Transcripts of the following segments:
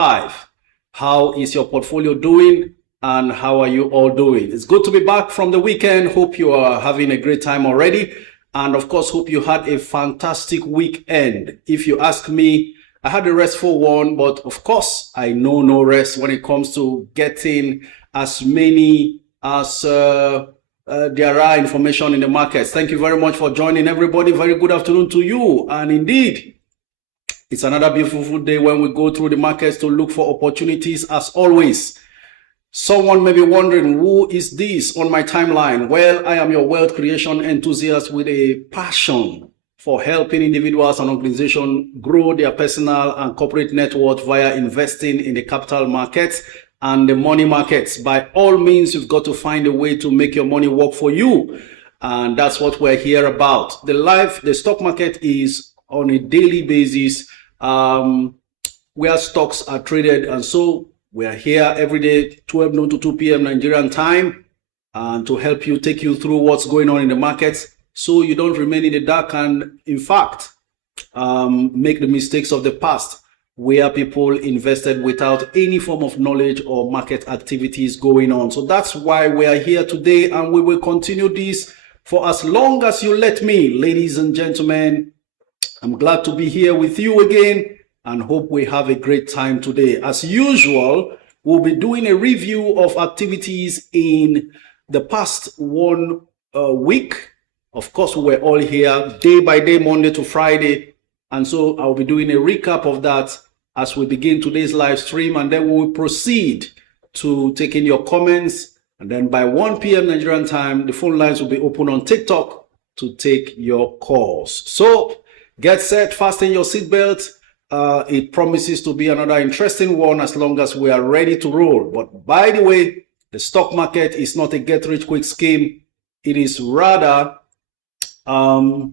Live. How is your portfolio doing and how are you all doing? It's good to be back from the weekend. Hope you are having a great time already. And of course, hope you had a fantastic weekend. If you ask me, I had a restful one, but of course, I know no rest when it comes to getting as many as there are information in the markets. Thank you very much for joining, everybody. Very good afternoon to you. And indeed, it's another beautiful day when we go through the markets to look for opportunities as always. Someone may be wondering, who is this on my timeline? Well, I am your wealth creation enthusiast with a passion for helping individuals and organizations grow their personal and corporate net worth via investing in the capital markets and the money markets. By all means, you've got to find a way to make your money work for you. And that's what we're here about. The stock market is on a daily basis where stocks are traded. And so we are here every day, 12 noon to 2 p.m. Nigerian time, and to help you, take you through what's going on in the markets so you don't remain in the dark and, in fact, make the mistakes of the past where people invested without any form of knowledge or market activities going on. So that's why we are here today, and we will continue this for as long as you let me. Ladies and gentlemen, I'm glad to be here with you again and hope we have a great time today. As usual, we'll be doing a review of activities in the past 1 week. Of course, we were all here day by day, Monday to Friday. And so I'll be doing a recap of that as we begin today's live stream. And then we will proceed to taking your comments. And then by 1 p.m. Nigerian time, the phone lines will be open on TikTok to take your calls. So get set, fasten your seatbelt. It promises to be another interesting one as long as we are ready to roll. But by the way, the stock market is not a get-rich-quick scheme. It is rather a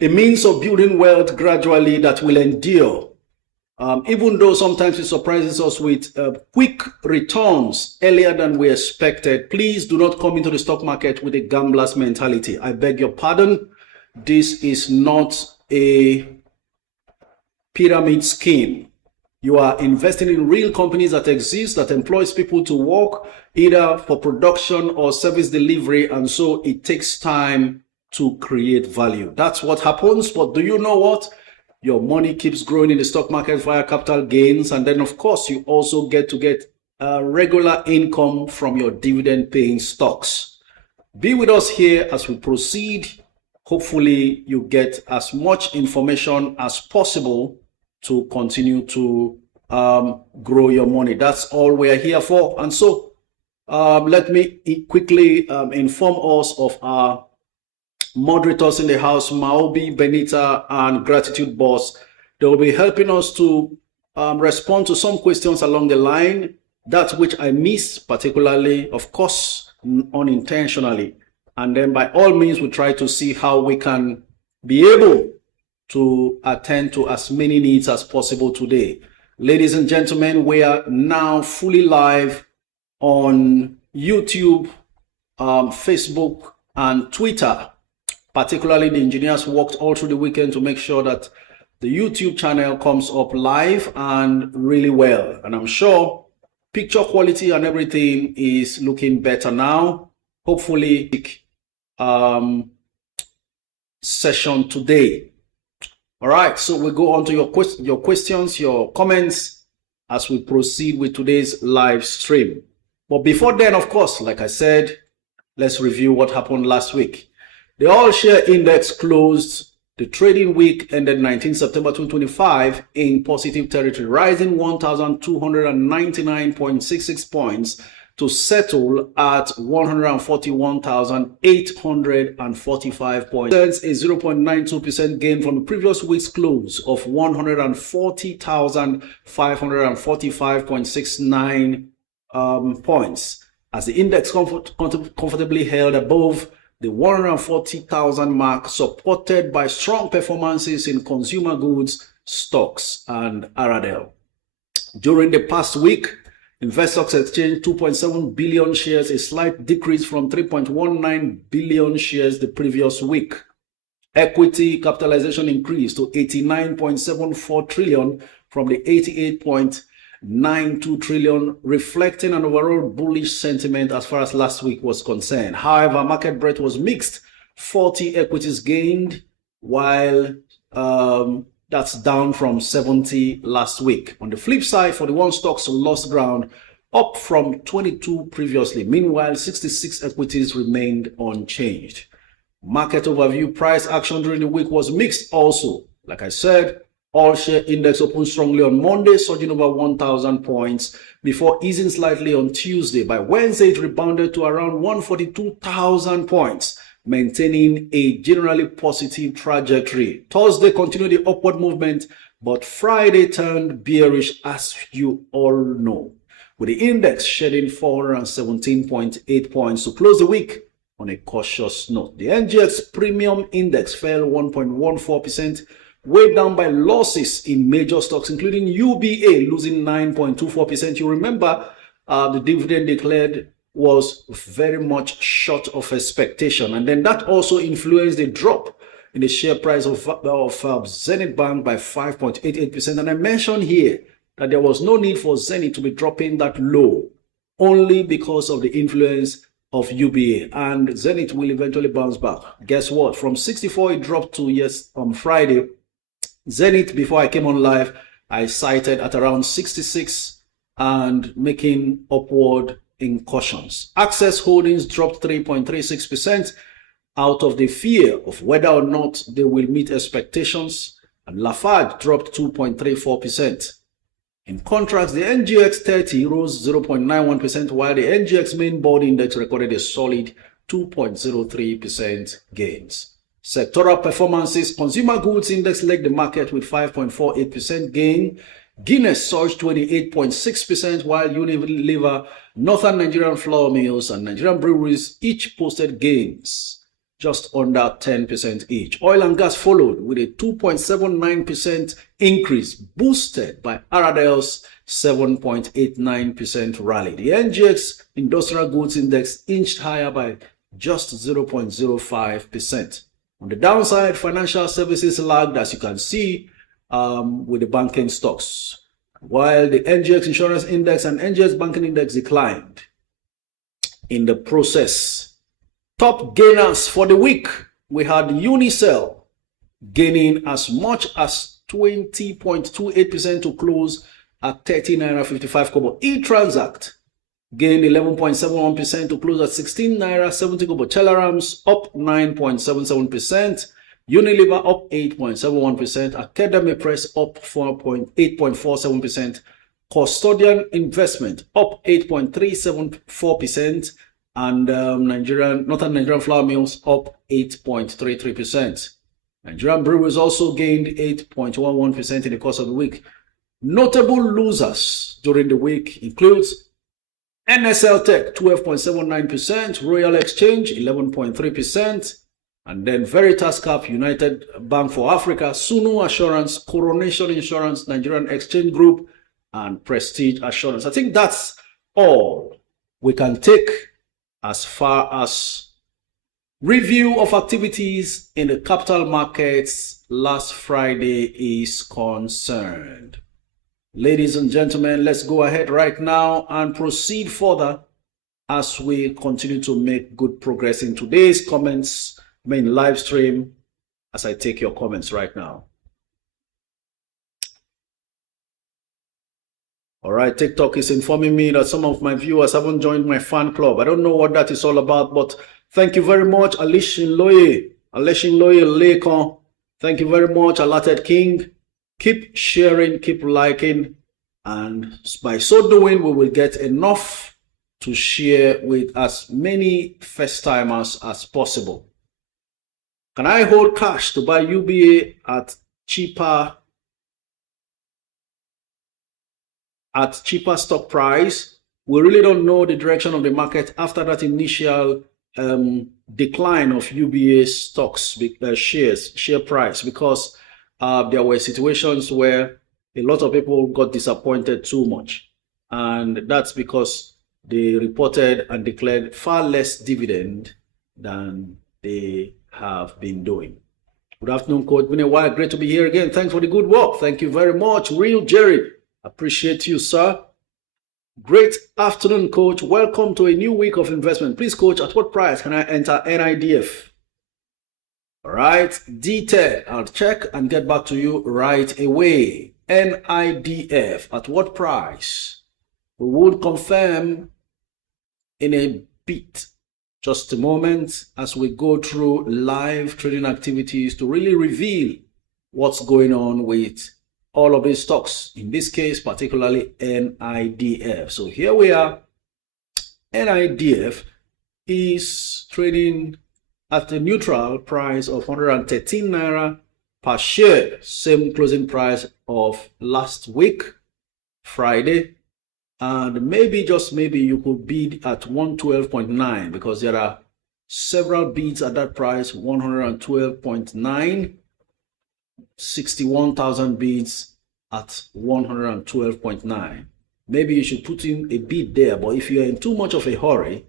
means of building wealth gradually that will endure. Even though sometimes it surprises us with quick returns earlier than we expected, please do not come into the stock market with a gambler's mentality. I beg your pardon. This is not a pyramid scheme. You are investing in real companies that exist, that employs people to work either for production or service delivery, and so it takes time to create value. That's what happens. But do you know what? Your money keeps growing in the stock market via capital gains, and then of course you also get regular income from your dividend paying stocks. Be with us here as we proceed. Hopefully you get as much information as possible to continue to grow your money. That's all we're here for. And so let me quickly inform us of our moderators in the house, Maobi, Benita, and Gratitude Boss. They will be helping us to respond to some questions along the line, that which I missed particularly, of course, unintentionally. And then by all means, we try to see how we can be able to attend to as many needs as possible today. Ladies and gentlemen, we are now fully live on YouTube, Facebook, and Twitter. Particularly, the engineers worked all through the weekend to make sure that the YouTube channel comes up live and really well. And I'm sure picture quality and everything is looking better now. Hopefully, session today. All right, so we'll go on to your questions, your comments as we proceed with today's live stream. But before then, of course, like I said, let's review what happened last week. The all-share index closed the trading week ended 19 September 2025 in positive territory, rising 1,299.66 points to settle at 141,845 points. That's a 0.92% gain from the previous week's close of 140,545.69 points, as the index comfortably held above the 140,000 mark, supported by strong performances in consumer goods, stocks, and RDL. During the past week, Investors exchanged 2.7 billion shares, a slight decrease from 3.19 billion shares the previous week. Equity capitalization increased to 89.74 trillion from the 1.92 trillion, reflecting an overall bullish sentiment as far as last week was concerned. However, market breadth was mixed. 40 equities gained, while that's down from 70 last week. On the flip side, 41 stocks lost ground, up from 22 previously. Meanwhile, 66 equities remained unchanged. Market overview: price action during the week was mixed also. Like I said, all share index opened strongly on Monday, surging over 1,000 points before easing slightly on Tuesday. By Wednesday, it rebounded to around 142,000 points, maintaining a generally positive trajectory. Thursday continued the upward movement, but Friday turned bearish, as you all know, with the index shedding 417.8 points to close the week on a cautious note. The NGX Premium Index fell 1.14%, weighed down by losses in major stocks, including UBA losing 9.24%. You remember the dividend declared was very much short of expectation, and then that also influenced the drop in the share price of Zenith Bank by 5.88%. And I mentioned here that there was no need for Zenith to be dropping that low, only because of the influence of UBA, and Zenith will eventually bounce back. Guess what? From 64 it dropped to on Friday. Zenith, before I came on live, I cited at around 66 and making upward incursions. Access Holdings dropped 3.36% out of the fear of whether or not they will meet expectations, and Lafarge dropped 2.34%. In contrast, the NGX 30 rose 0.91%, while the NGX main board index recorded a solid 2.03% gains. Sectoral performances: consumer goods index led the market with 5.48% gain. Guinness surged 28.6%, while Unilever, Northern Nigerian flour mills, and Nigerian breweries each posted gains just under 10% each. Oil and gas followed with a 2.79% increase, boosted by Aradel's 7.89% rally. The NGX Industrial Goods Index inched higher by just 0.05%. On the downside, financial services lagged, as you can see, with the banking stocks, while the NGX Insurance Index and NGX Banking Index declined. In the process, top gainers for the week, we had Unicell gaining as much as 20.28% to close at 30.55 naira. eTransact gained 11.71% to close at 16.70 naira. Telerams up 9.77%. Unilever up 8.71%. Academy Press up 8.47%. Custodian Investment up 8.374%. And Northern Nigerian flour mills up 8.33%. Nigerian breweries also gained 8.11% in the course of the week. Notable losers during the week includes NSL Tech 12.79%, Royal Exchange 11.3%, and then Veritas Cap, United Bank for Africa, Sunu Assurance, Coronation Insurance, Nigerian Exchange Group, and Prestige Assurance. I think that's all we can take as far as review of activities in the capital markets last Friday is concerned. Ladies and gentlemen, let's go ahead right now and proceed further as we continue to make good progress in today's live stream, as I take your comments right now. All right, TikTok is informing me that some of my viewers haven't joined my fan club. I don't know what that is all about, but thank you very much, Alishin Loye, Lekon. Thank you very much, Alated King. Keep sharing, keep liking, and by so doing, we will get enough to share with as many first-timers as possible. Can I hold cash to buy UBA at cheaper stock price? We really don't know the direction of the market after that initial decline of UBA stocks share price, because there were situations where a lot of people got disappointed too much, and that's because they reported and declared far less dividend than they have been doing. Good afternoon, Coach. Been a while. Great to be here again. Thanks for the good work. Thank you very much. Real Jerry, Appreciate you, sir. Great afternoon, coach. Welcome to a new week of investment. Please, coach, at what price can I enter NIDF? All right, detail. I'll check and get back to you right away. NIDF, at what price? We will confirm in a bit. Just a moment as we go through live trading activities to really reveal what's going on with all of these stocks, in this case, particularly NIDF. So here we are. NIDF is trading at a neutral price of 113 Naira per share, same closing price of last week, Friday. And maybe, just maybe, you could bid at 112.9 because there are several bids at that price. 112.9, 61,000 bids at 112.9. Maybe you should put in a bid there, but if you're in too much of a hurry,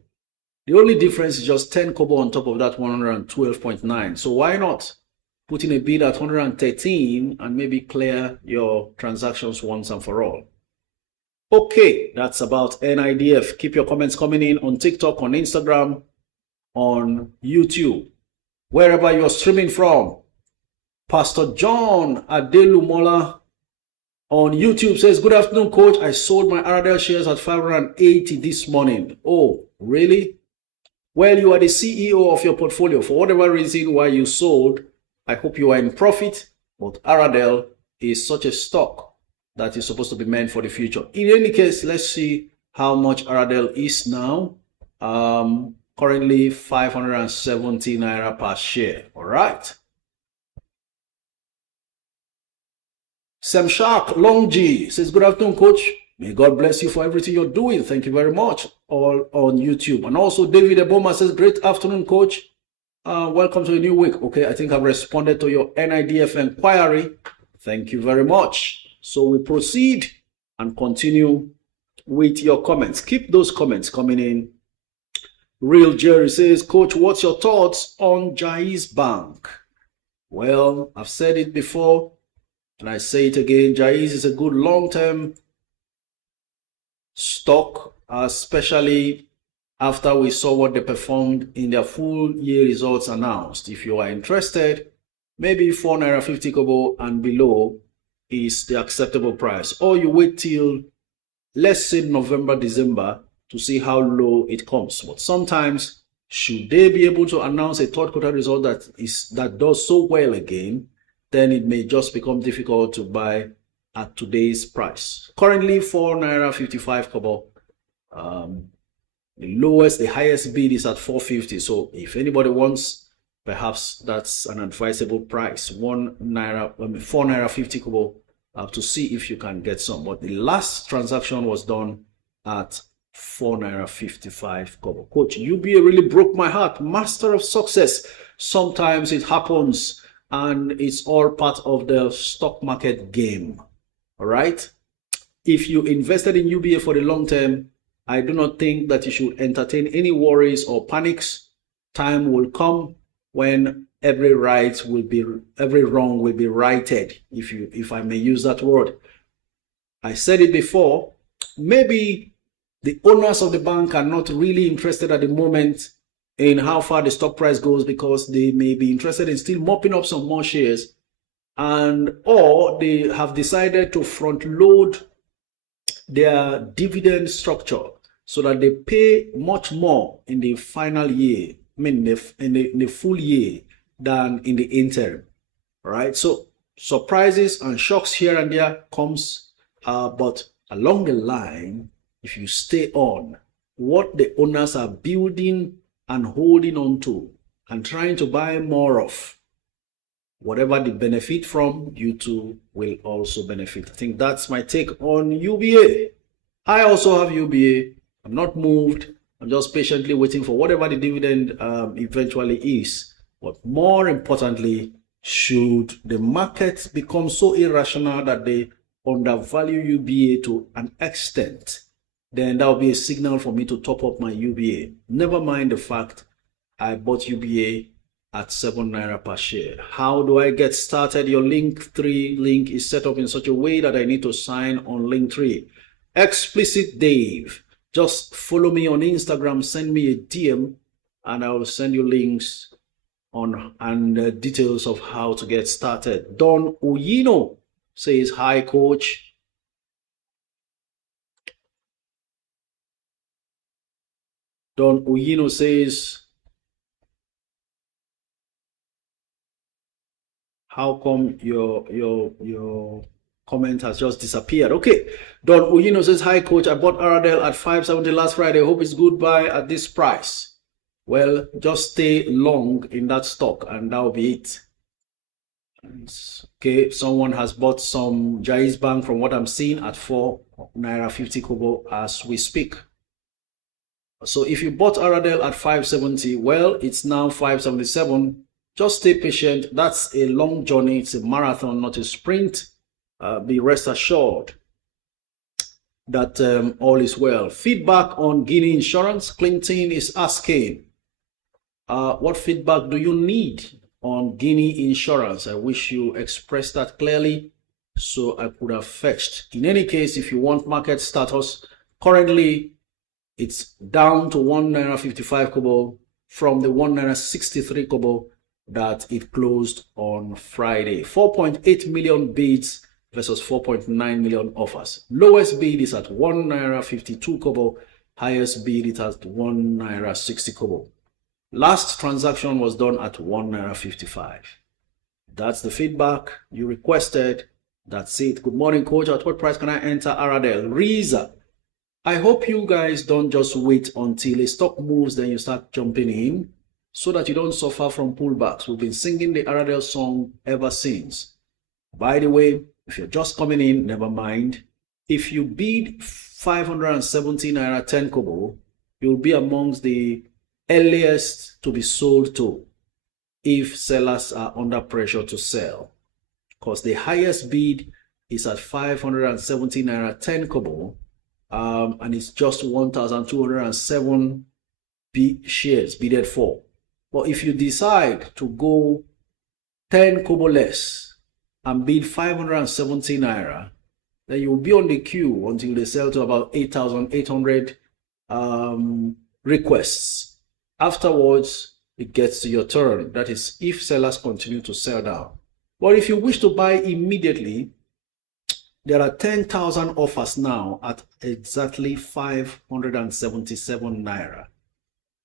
the only difference is just 10 kobo on top of that 112.9. So why not put in a bid at 113 and maybe clear your transactions once and for all? Okay, that's about NIDF. Keep your comments coming in on TikTok, on Instagram, on YouTube, wherever you're streaming from. Pastor John Adelumola on YouTube says, good afternoon, coach. I sold my RDL shares at 580 this morning. Oh, really? Well, you are the CEO of your portfolio. For whatever reason why you sold, I hope you are in profit, but RDL is such a stock that is supposed to be meant for the future. In any case, let's see how much RDL is now. Currently 570 Naira per share. All right. Sam Shark Longji says, good afternoon, coach. May God bless you for everything you're doing. Thank you very much. All on YouTube. And also David Eboma says, great afternoon, coach. Welcome to a new week. Okay, I think I've responded to your NIDF inquiry. Thank you very much. So we proceed and continue with your comments. Keep those comments coming in. Real Jerry says, coach, what's your thoughts on Jaiz Bank? Well, I've said it before and I say it again. Jaiz is a good long-term stock, especially after we saw what they performed in their full year results announced. If you are interested, maybe 4 Naira 50 kobo and below is the acceptable price, or you wait till, let's say, November, December to see how low it comes. But sometimes, should they be able to announce a third quarter result that does so well again, then it may just become difficult to buy at today's price. Currently 4 Naira 55 kobo. The highest bid is at 450. So if anybody wants, perhaps that's an advisable price. 4 Naira 50 kobo to see if you can get some. But the last transaction was done at 4 Naira 55 kobo. Coach, UBA really broke my heart. Master of success. Sometimes it happens and it's all part of the stock market game. All right. If you invested in UBA for the long term, I do not think that you should entertain any worries or panics. Time will come when every wrong will be righted, if I may use that word. I said it before, maybe the owners of the bank are not really interested at the moment in how far the stock price goes because they may be interested in still mopping up some more shares, or they have decided to front load their dividend structure so that they pay much more in the final year, in the full year, than in the interim. All right. So surprises and shocks here and there comes, but along the line, if you stay on what the owners are building and holding on to and trying to buy more of, whatever they benefit from, you too will also benefit. I think that's my take on UBA. I also have UBA. I'm not moved. I'm just patiently waiting for whatever the dividend eventually is. But more importantly, should the market become so irrational that they undervalue UBA to an extent, then that will be a signal for me to top up my UBA. Never mind the fact I bought UBA at 7 naira per share. How do I get started? Your Linktree link is set up in such a way that I need to sign on Linktree. Explicit Dave. Just follow me on Instagram, send me a DM, and I will send you links on and details of how to get started. Don Uyino says, hi, coach. Don Uyino says, how come your comment has just disappeared? Okay. Don Uyino says, hi, coach. I bought Aradel at 570 last Friday. Hope it's good buy at this price. Well, just stay long in that stock and that'll be it. Okay, someone has bought some Jaiz Bank from what I'm seeing at 4 naira 50 kobo as we speak. So if you bought Aradel at 570, well, it's now 577. Just stay patient. That's a long journey. It's a marathon, not a sprint. Be rest assured that all is well. Feedback on Guinea insurance. Clinton is asking, what feedback do you need on Guinea insurance? I wish you expressed that clearly so I could have fetched. In any case, if you want market status, currently it's down to 1 naira 55 kobo from the 1 naira 63 kobo that it closed on Friday. 4.8 million bids versus 4.9 million offers. Lowest bid is at 1 naira 52 kobo. Highest bid is at 1 naira 60 kobo. Last transaction was done at 1 naira 55. That's the feedback you requested. That's it. Good morning, coach. At what price can I enter Aradel? Riza. I hope you guys don't just wait until a stock moves, then you start jumping in so that you don't suffer from pullbacks. We've been singing the Aradel song ever since. By the way, if you're just coming in, never mind. If you bid 570 naira 10 kobo, you'll be amongst the earliest to be sold to if sellers are under pressure to sell, because the highest bid is at 570 naira 10 kobo, and it's just 1,207 shares bidded for. But if you decide to go 10 kobo less and bid 570 naira, then you'll be on the queue until they sell to about 8,800 requests. Afterwards, it gets to your turn. That is, if sellers continue to sell down. But if you wish to buy immediately, there are 10,000 offers now at exactly 577 naira.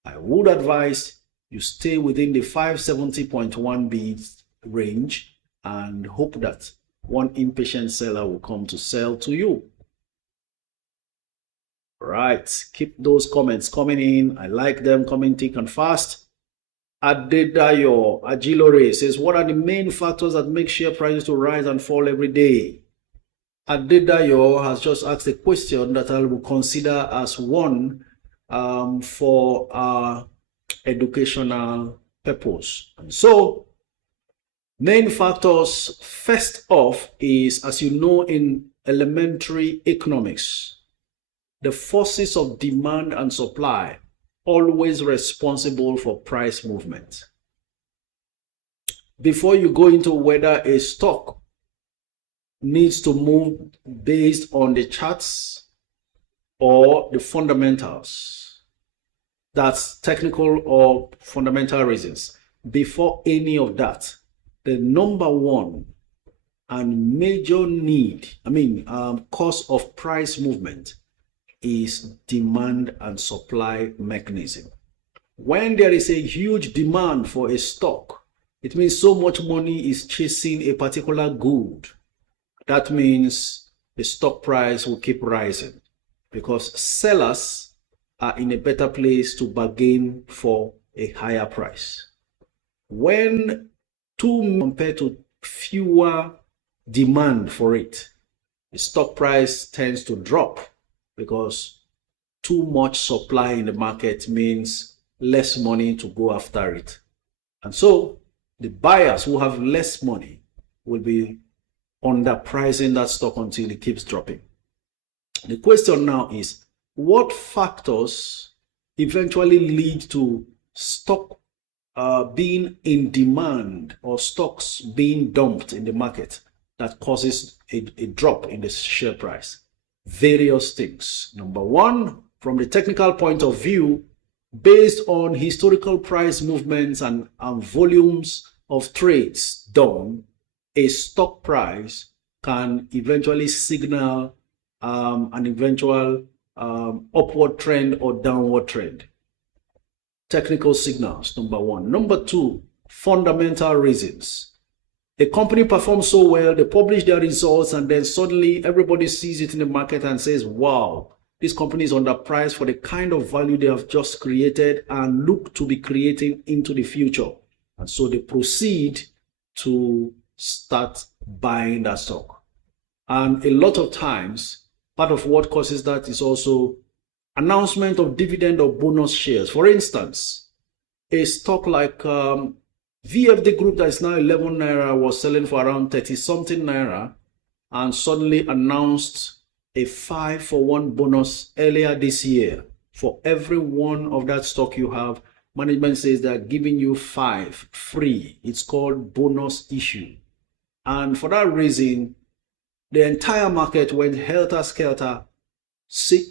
I would advise you stay within the 570.1 bids range and hope that one impatient seller will come to sell to you. Right, keep those comments coming in. I like them coming thick and fast. Adedayo Ajilore says, what are the main factors that make share prices to rise and fall every day? Adedayo has just asked a question that I will consider as one for our educational purpose. And so, main factors, first off, is, as you know, in elementary economics, the forces of demand and supply always responsible for price movement. Before you go into whether a stock needs to move based on the charts or the fundamentals, that's technical or fundamental reasons. Before any of that, the number one and major cause of price movement is demand and supply mechanism. When there is a huge demand for a stock, it means so much money is chasing a particular good. That means the stock price will keep rising because sellers are in a better place to bargain for a higher price. When compared to fewer demand for it, the stock price tends to drop because too much supply in the market means less money to go after it. And so the buyers who have less money will be underpricing that stock until it keeps dropping. The question now is, what factors eventually lead to stock being in demand or stocks being dumped in the market that causes a drop in the share price? Various things. Number one, from the technical point of view, based on historical price movements and volumes of trades done, a stock price can eventually signal an eventual upward trend or downward trend. Technical signals, number one. Number two, fundamental reasons. A company performs so well, they publish their results, and then suddenly everybody sees it in the market and says, wow, this company is underpriced for the kind of value they have just created and look to be creating into the future. And so they proceed to start buying that stock. And a lot of times, part of what causes that is also announcement of dividend or bonus shares. For instance, a stock like VFD Group that is now 11 Naira was selling for around 30 something Naira and suddenly announced a 5-for-1 bonus earlier this year. For every one of that stock you have, management says they're giving you 5 free. It's called bonus issue. And for that reason, the entire market went helter-skelter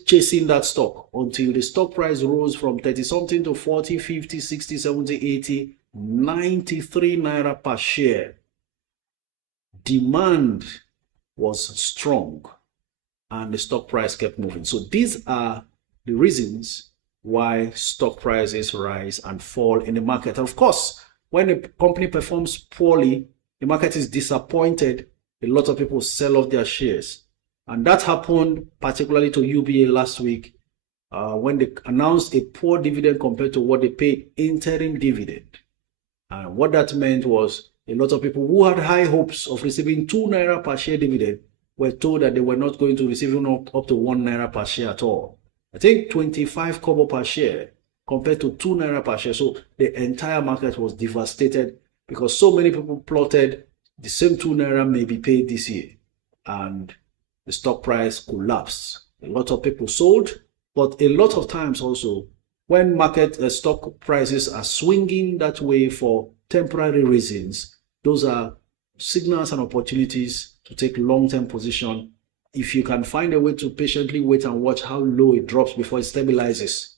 chasing that stock until the stock price rose from 30 something to 40, 50, 60, 70, 80, 93 Naira per share. Demand was strong and the stock price kept moving. So these are the reasons why stock prices rise and fall in the market. And of course, when a company performs poorly, the market is disappointed, a lot of people sell off their shares. And that happened particularly to UBA last week when they announced a poor dividend compared to what they paid interim dividend. And what that meant was a lot of people who had high hopes of receiving 2 Naira per share dividend were told that they were not going to receive up to 1 Naira per share at all. I think 25 kobo per share compared to 2 Naira per share. So the entire market was devastated because so many people plotted the same 2 Naira may be paid this year. And the stock price collapsed. A lot of people sold, but a lot of times also when market stock prices are swinging that way for temporary reasons, those are signals and opportunities to take long-term position if you can find a way to patiently wait and watch how low it drops before it stabilizes.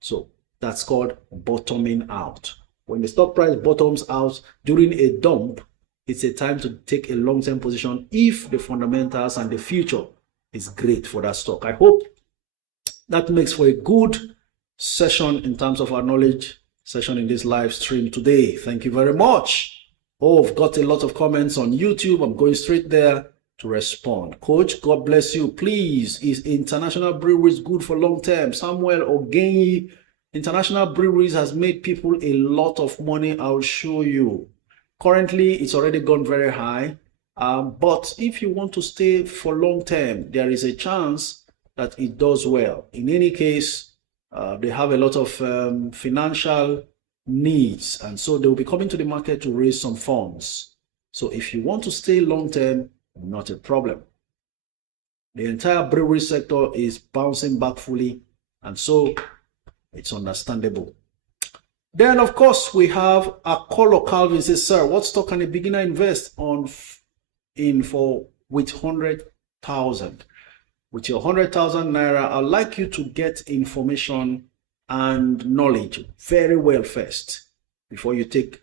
So that's called bottoming out. When the stock price bottoms out during a dump, it's a time to take a long-term position if the fundamentals and the future is great for that stock. I hope that makes for a good session in terms of our knowledge session in this live stream today. Thank you very much. Oh, I've got a lot of comments on YouTube. I'm going straight there to respond. Coach, God bless you. Please, is international breweries good for long term? Samuel Ogenyi, international breweries has made people a lot of money. I'll show you. Currently, it's already gone very high. But if you want to stay for long term, there is a chance that it does well. In any case, they have a lot of financial needs, and so they will be coming to the market to raise some funds. So if you want to stay long term, not a problem. The entire brewery sector is bouncing back fully, and so it's understandable. Then, of course, we have Akolo Calvin says, sir, what stock can a beginner invest with 100,000? With your 100,000 Naira, I'd like you to get information and knowledge very well first before you take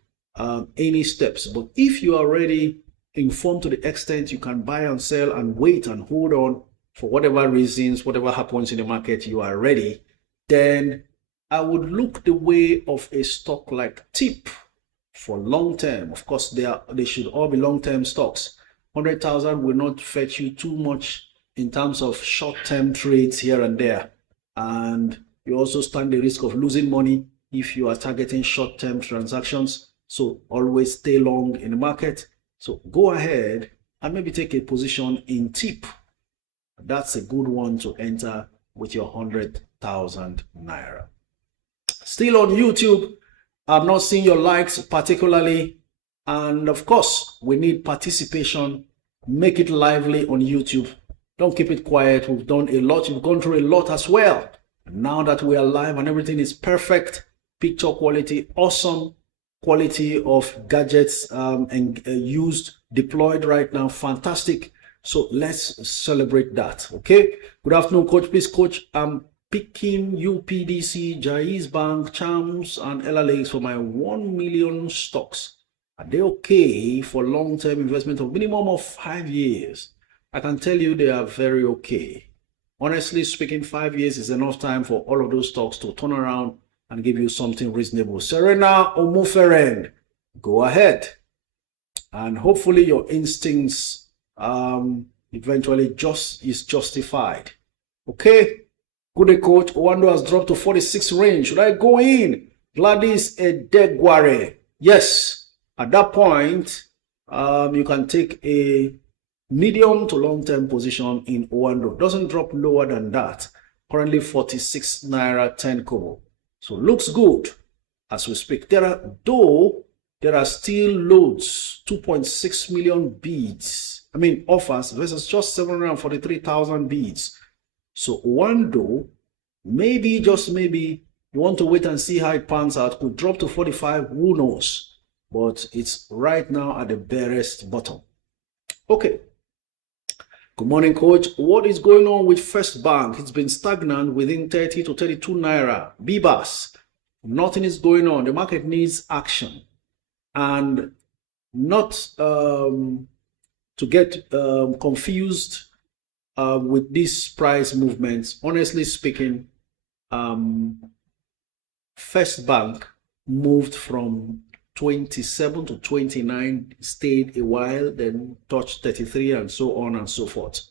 any steps. But if you are already informed to the extent you can buy and sell and wait and hold on for whatever reasons, whatever happens in the market, you are ready, then I would look the way of a stock like TIP for long term. Of course, they should all be long-term stocks. 100,000 will not fetch you too much in terms of short-term trades here and there. And you also stand the risk of losing money if you are targeting short-term transactions. So always stay long in the market. So go ahead and maybe take a position in TIP. That's a good one to enter with your 100,000 Naira. Still on YouTube, I'm not seeing your likes particularly. And of course, we need participation. Make it lively on YouTube. Don't keep it quiet. We've done a lot. You've gone through a lot as well. And now that we are live and everything is perfect, picture quality, awesome quality of gadgets and used, deployed right now. Fantastic. So let's celebrate that. Okay. Good afternoon, coach. Please, coach, I'm picking UPDC, Jaiz Bank, Chams, and LLAs for my 1 million stocks. Are they okay for long-term investment of minimum of 5 years? I can tell you they are very okay. Honestly speaking, 5 years is enough time for all of those stocks to turn around and give you something reasonable. Serena Omuferen, go ahead. And hopefully your instincts eventually is justified. Okay. Good day, coach. Owando has dropped to 46 range. Should I go in? Gladys Edegware. Yes. At that point, you can take a medium to long-term position in Owando. Doesn't drop lower than that. Currently 46 naira 10 kobo. So looks good as we speak. There are still loads, 2.6 million bids. Offers versus just 743,000 bids. So Owando, maybe, just maybe, you want to wait and see how it pans out. Could drop to 45, who knows? But it's right now at the barest bottom. Okay. Good morning, coach. What is going on with First Bank? It's been stagnant within 30 to 32 naira. BBAS. Nothing is going on. The market needs action. And not to get confused with these price movements. Honestly speaking, First Bank moved from 27 to 29, stayed a while, then touched 33 and so on and so forth.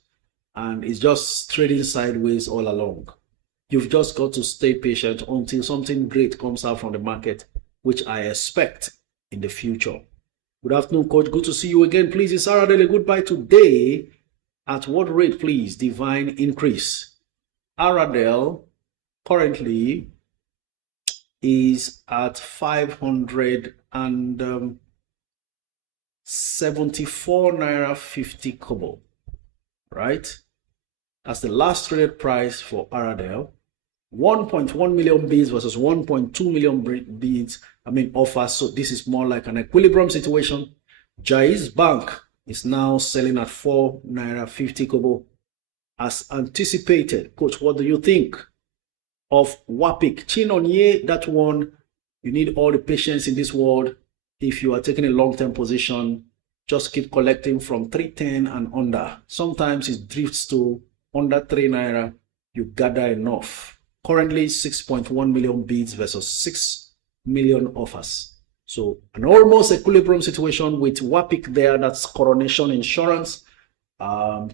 And it's just trading sideways all along. You've just got to stay patient until something great comes out from the market, which I expect in the future. Good afternoon, coach. Good to see you again. Please, is Aradele goodbye today? At what rate, please? Divine increase. Aradel currently is at 574 naira 50 kobo, right? That's the last traded price for Aradel. 1.1 million bids versus 1.2 million bids, offers. So this is more like an equilibrium situation. Jaiz Bank is now selling at 4 naira 50 kobo as anticipated. Coach, what do you think of Wapik? Chinonye, that one, you need all the patience in this world. If you are taking a long-term position, just keep collecting from 310 and under. Sometimes it drifts to under 3 naira. You gather enough. Currently 6.1 million bids versus 6 million offers. So an almost equilibrium situation with Wapik there. That's Coronation Insurance. 3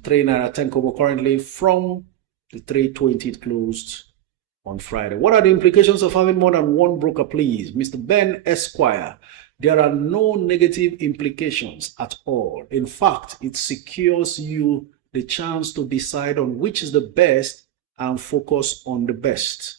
naira 10 kobo currently from the 320 it closed on Friday. What are the implications of having more than one broker, please? Mr. Ben Esquire. There are no negative implications at all. In fact, it secures you the chance to decide on which is the best and focus on the best,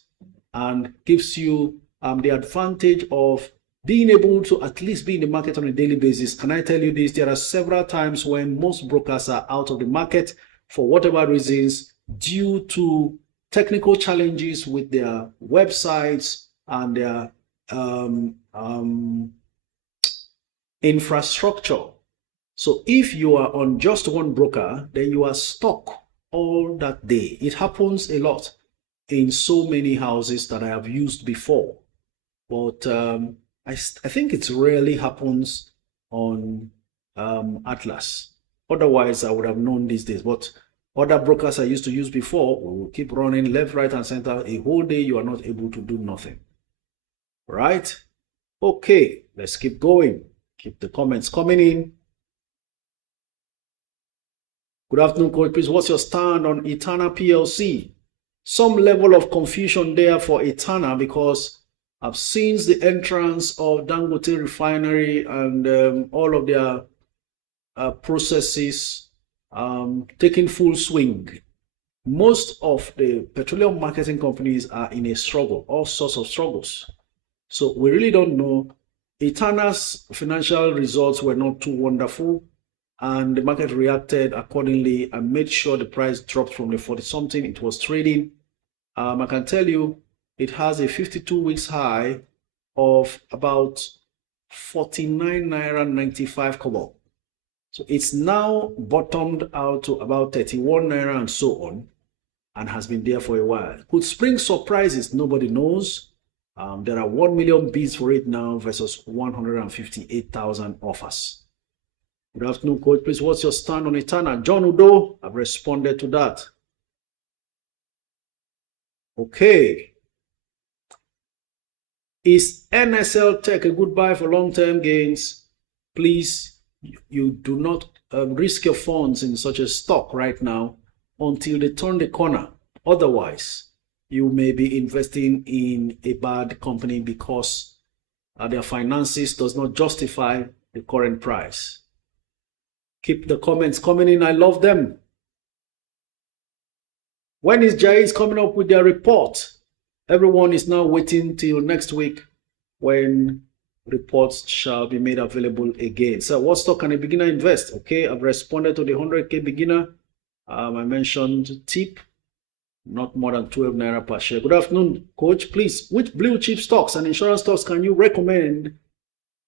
and gives you the advantage of being able to at least be in the market on a daily basis. Can I tell you this? There are several times when most brokers are out of the market for whatever reasons, due to technical challenges with their websites and their infrastructure. So if you are on just one broker, then you are stuck all that day. It happens a lot in so many houses that I have used before, but I think it rarely happens on Atlas. Otherwise, I would have known these days. But other brokers I used to use before will keep running left, right, and center. A whole day, you are not able to do nothing. Right? Okay, let's keep going. Keep the comments coming in. Good afternoon, coach. Please, what's your stand on Etana PLC? Some level of confusion there for Etana because I've seen the entrance of Dangote Refinery and all of their processes taking full swing. Most of the petroleum marketing companies are in a struggle, all sorts of struggles. So we really don't know. Etana's financial results were not too wonderful, and the market reacted accordingly and made sure the price dropped from the 40-something it was trading. I can tell you it has a 52 weeks high of about 49 naira 95 kobo. So it's now bottomed out to about 31 naira and so on, and has been there for a while. Could spring surprises? Nobody knows. There are 1 million bids for it now versus 158,000 offers. Good afternoon, coach. Please, what's your stand on Etana? John Udo, I've responded to that. Okay. Is NSL Tech a good buy for long-term gains? Please, you do not risk your funds in such a stock right now until they turn the corner. Otherwise, you may be investing in a bad company because their finances does not justify the current price. Keep the comments coming in. I love them. When is Jais coming up with their report? Everyone is now waiting till next week when reports shall be made available again. So what stock can a beginner invest? Okay, I've responded to the 100K beginner. I mentioned tip, not more than 12 naira per share. Good afternoon, coach. Please, which blue chip stocks and insurance stocks can you recommend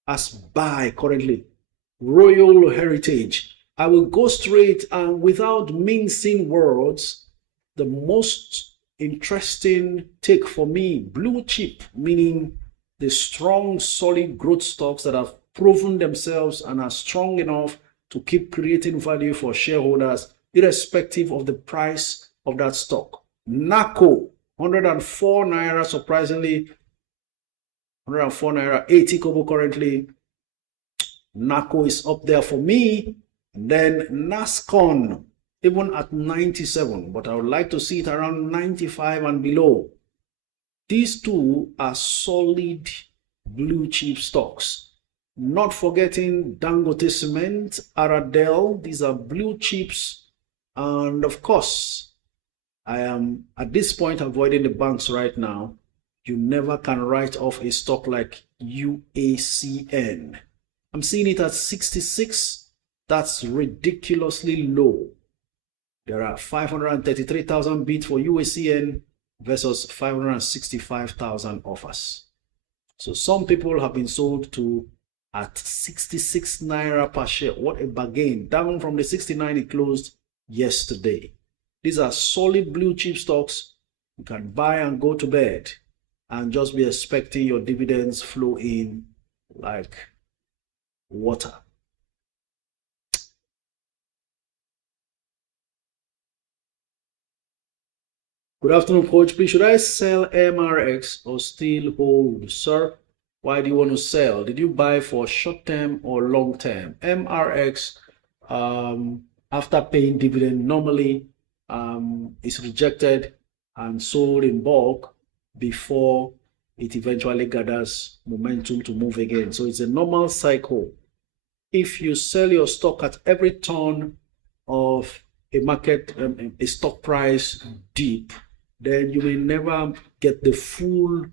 as buy currently? Royal Heritage. I will go straight and without mincing words. The most interesting take for me, blue chip, meaning the strong, solid growth stocks that have proven themselves and are strong enough to keep creating value for shareholders, irrespective of the price of that stock. NACO, 104 naira, surprisingly, 104 naira, 80 kobo currently. NACO is up there for me. And then NASCON, even at 97, but I would like to see it around 95 and below. These two are solid blue chip stocks. Not forgetting Dangote Cement, Aradel, these are blue chips. And of course, I am at this point avoiding the banks right now. You never can write off a stock like UACN. I'm seeing it at 66. That's ridiculously low. There are 533,000 bids for UACN versus 565,000 offers. So some people have been sold to at 66 naira per share. What a bargain. Down from the 69 it closed yesterday. These are solid blue chip stocks. You can buy and go to bed and just be expecting your dividends flow in like water. Good afternoon, coach. Please, should I sell MRX or still hold? Sir, why do you want to sell? Did you buy for short term or long term? MRX, after paying dividend, normally is rejected and sold in bulk before it eventually gathers momentum to move again. So it's a normal cycle. If you sell your stock at every turn of a market, a stock price dip, then you will never get the full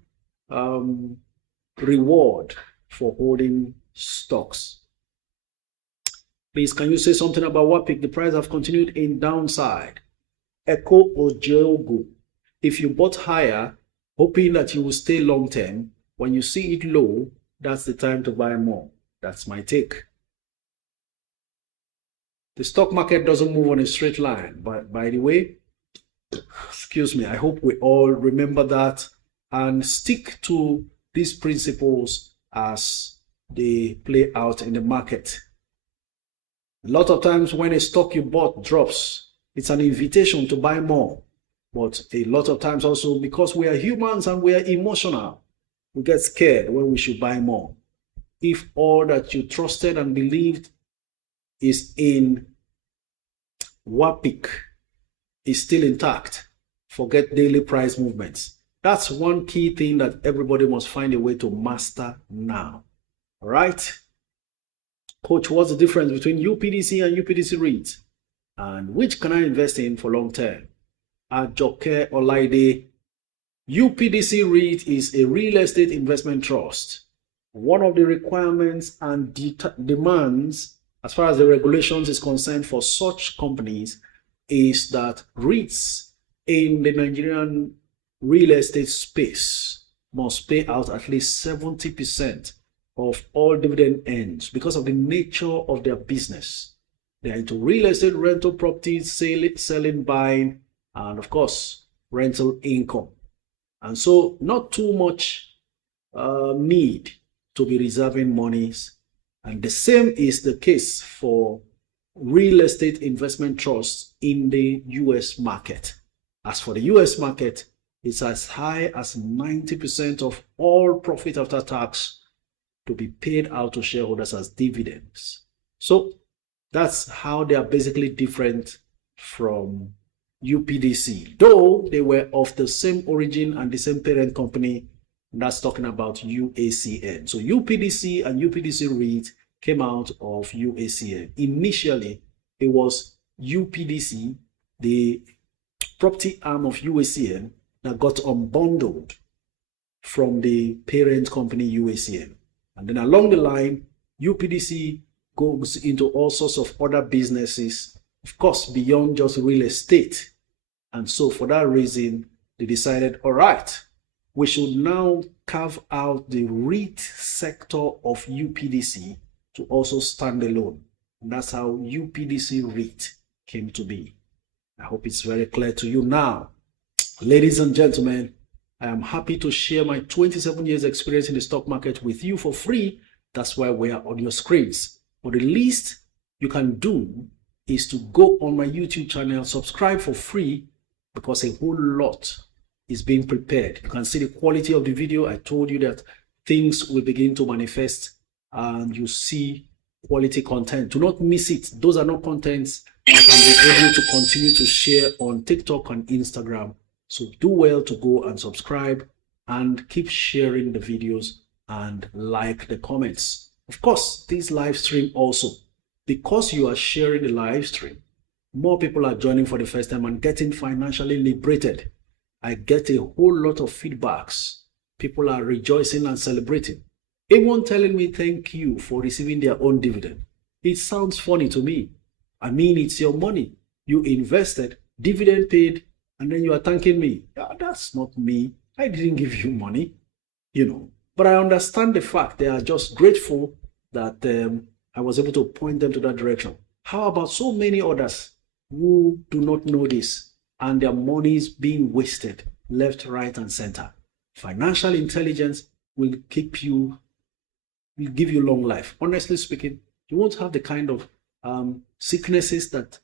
reward for holding stocks. Please, can you say something about WAPIC? The price have continued in downside. Echo or Jogo. If you bought higher, hoping that you will stay long term, when you see it low, that's the time to buy more. That's my take. The stock market doesn't move on a straight line. But by the way, excuse me, I hope we all remember that and stick to these principles as they play out in the market. A lot of times when a stock you bought drops, it's an invitation to buy more. But a lot of times also, because we are humans and we are emotional, we get scared when we should buy more. If all that you trusted and believed is in WAPIC is still intact, forget daily price movements. That's one key thing that everybody must find a way to master now. All right? Coach, what's the difference between UPDC and UPDC REITs? And which can I invest in for long term? Ajoke Olaide. UPDC REIT is a real estate investment trust. One of the requirements and demands as far as the regulations is concerned for such companies is that REITs in the Nigerian real estate space must pay out at least 70% of all dividend earnings because of the nature of their business. They are into real estate, rental properties, selling, buying, and of course, rental income. And so not too much need to be reserving monies. And the same is the case for real estate investment trusts in the US market. As for the US market, it's as high as 90% of all profit after tax to be paid out to shareholders as dividends. So that's how they are basically different from UPDC, though they were of the same origin and the same parent company. That's talking about UACN. So UPDC and UPDC REIT came out of UACN. Initially, it was UPDC, the property arm of UACN, that got unbundled from the parent company UACN. And then along the line, UPDC goes into all sorts of other businesses, of course, beyond just real estate. And so for that reason, they decided, all right, we should now carve out the REIT sector of UPDC to also stand alone. And that's how UPDC REIT came to be. I hope it's very clear to you now. Ladies and gentlemen, I am happy to share my 27 years experience in the stock market with you for free. That's why we are on your screens. But the least you can do is to go on my YouTube channel, subscribe for free, because a whole lot is being prepared. You can see the quality of the video. I told you that things will begin to manifest and you see quality content. Do not miss it. Those are not contents I can be able to continue to share on TikTok and Instagram. So do well to go and subscribe and keep sharing the videos and like the comments. Of course, this live stream also, because you are sharing the live stream, more people are joining for the first time and getting financially liberated. I get a whole lot of feedbacks. People are rejoicing and celebrating. Everyone telling me thank you for receiving their own dividend. It sounds funny to me. I mean, it's your money. You invested, dividend paid, and then you are thanking me. That's not me. I didn't give you money, But I understand the fact they are just grateful that I was able to point them to that direction. How about so many others who do not know this and their money is being wasted left, right, and center? Financial intelligence will give you long life. Honestly speaking, you won't have the kind of sicknesses that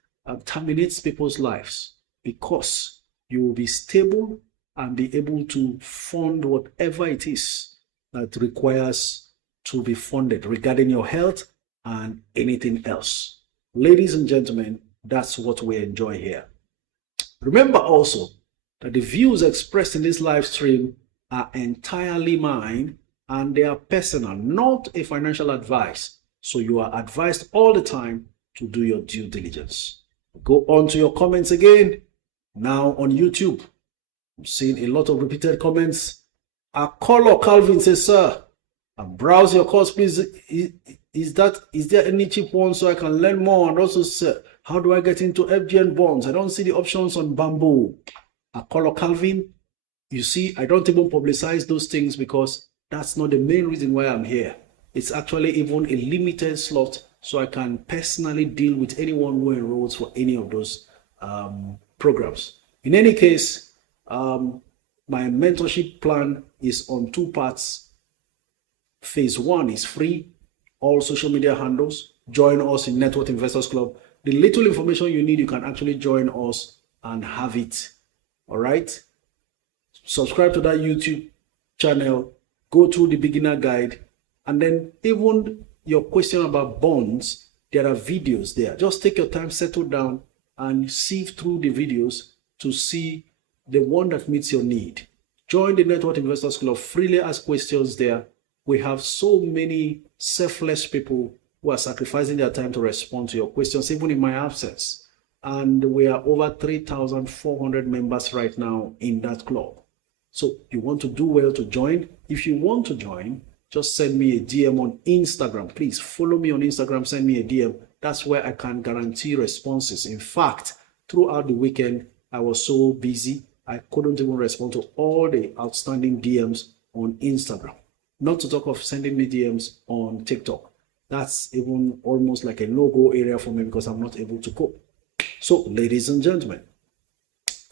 terminates people's lives, because you will be stable and be able to fund whatever it is that requires to be funded regarding your health and anything else. Ladies and gentlemen, that's what we enjoy here. Remember also that the views expressed in this live stream are entirely mine and they are personal, not a financial advice. So you are advised all the time to do your due diligence. Go on to your comments again. Now on YouTube, I'm seeing a lot of repeated comments. Akolo Calvin says, sir, browse your course, please. Is there any cheap one so I can learn more? And also, sir, how do I get into FGN bonds? I don't see the options on Bamboo. Akolo Calvin, you see, I don't even publicize those things because that's not the main reason why I'm here. It's actually even a limited slot so I can personally deal with anyone who enrolls for any of those programs. In any case, my mentorship plan is on 2 parts. Phase 1 is free, all social media handles. Join us in Network Investors Club. The little information you need, you can actually join us and have it. All right? Subscribe to that YouTube channel, go through the beginner guide, and then even your question about bonds, there are videos there. Just take your time, settle down, and sift through the videos to see the one that meets your need. Join the Network Investors Club, freely ask questions there. We have so many selfless people who are sacrificing their time to respond to your questions, even in my absence. And we are over 3,400 members right now in that club. So you want to do well to join. If you want to join, just send me a DM on Instagram. Please follow me on Instagram, send me a DM. That's where I can guarantee responses. In fact, throughout the weekend, I was so busy, I couldn't even respond to all the outstanding DMs on Instagram. Not to talk of sending me DMs on TikTok. That's even almost like a no-go area for me because I'm not able to cope. So, ladies and gentlemen,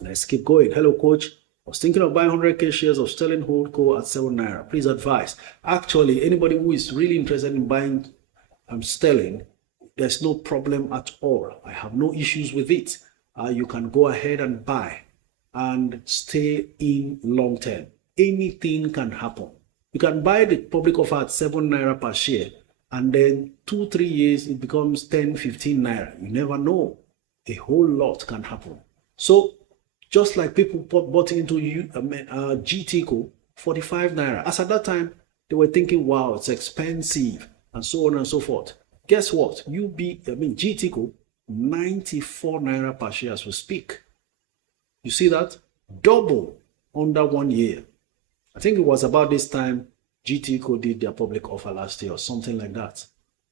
let's keep going. Hello, coach. I was thinking of buying 100k shares of Sterling Holdco at 7 naira. Please advise. Actually, anybody who is really interested in buying Sterling, there's no problem at all. I have no issues with it. You can go ahead and buy and stay in long term. Anything can happen. You can buy the public offer at 7 naira per share, and then 2-3 years it becomes 10-15 naira. You never know. A whole lot can happen. So just like people bought into GTCO 45 naira. As at that time, they were thinking, wow, it's expensive, and so on and so forth. Guess what? GTCO 94 naira per share as we speak. You see that? Double under 1 year. I think it was about this time GTCO did their public offer last year or something like that.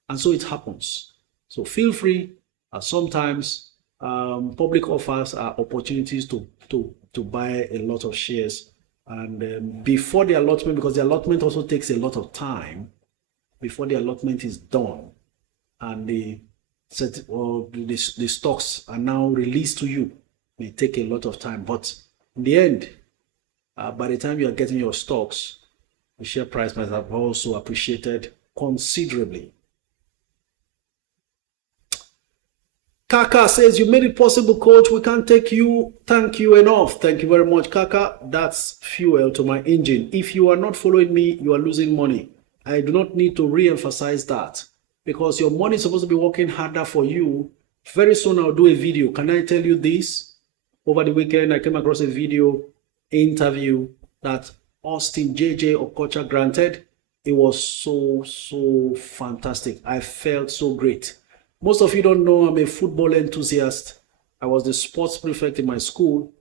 And so it happens. So feel free. Sometimes public offers are opportunities to buy a lot of shares. And before the allotment, because the allotment also takes a lot of time, before the allotment is done and the stocks are now released to you, may take a lot of time. But in the end, by the time you are getting your stocks, the share price might have also appreciated considerably. Kaka says, you made it possible, coach. We can't thank you enough. Thank you very much, Kaka. That's fuel to my engine. If you are not following me, you are losing money. I do not need to re-emphasize that because your money is supposed to be working harder for you. Very soon I'll do a video. Can I tell you this? Over the weekend, I came across a video interview that Austin JJ Okocha granted. It was so fantastic. I felt so great. Most of you don't know I'm a football enthusiast. I was the sports prefect in my school.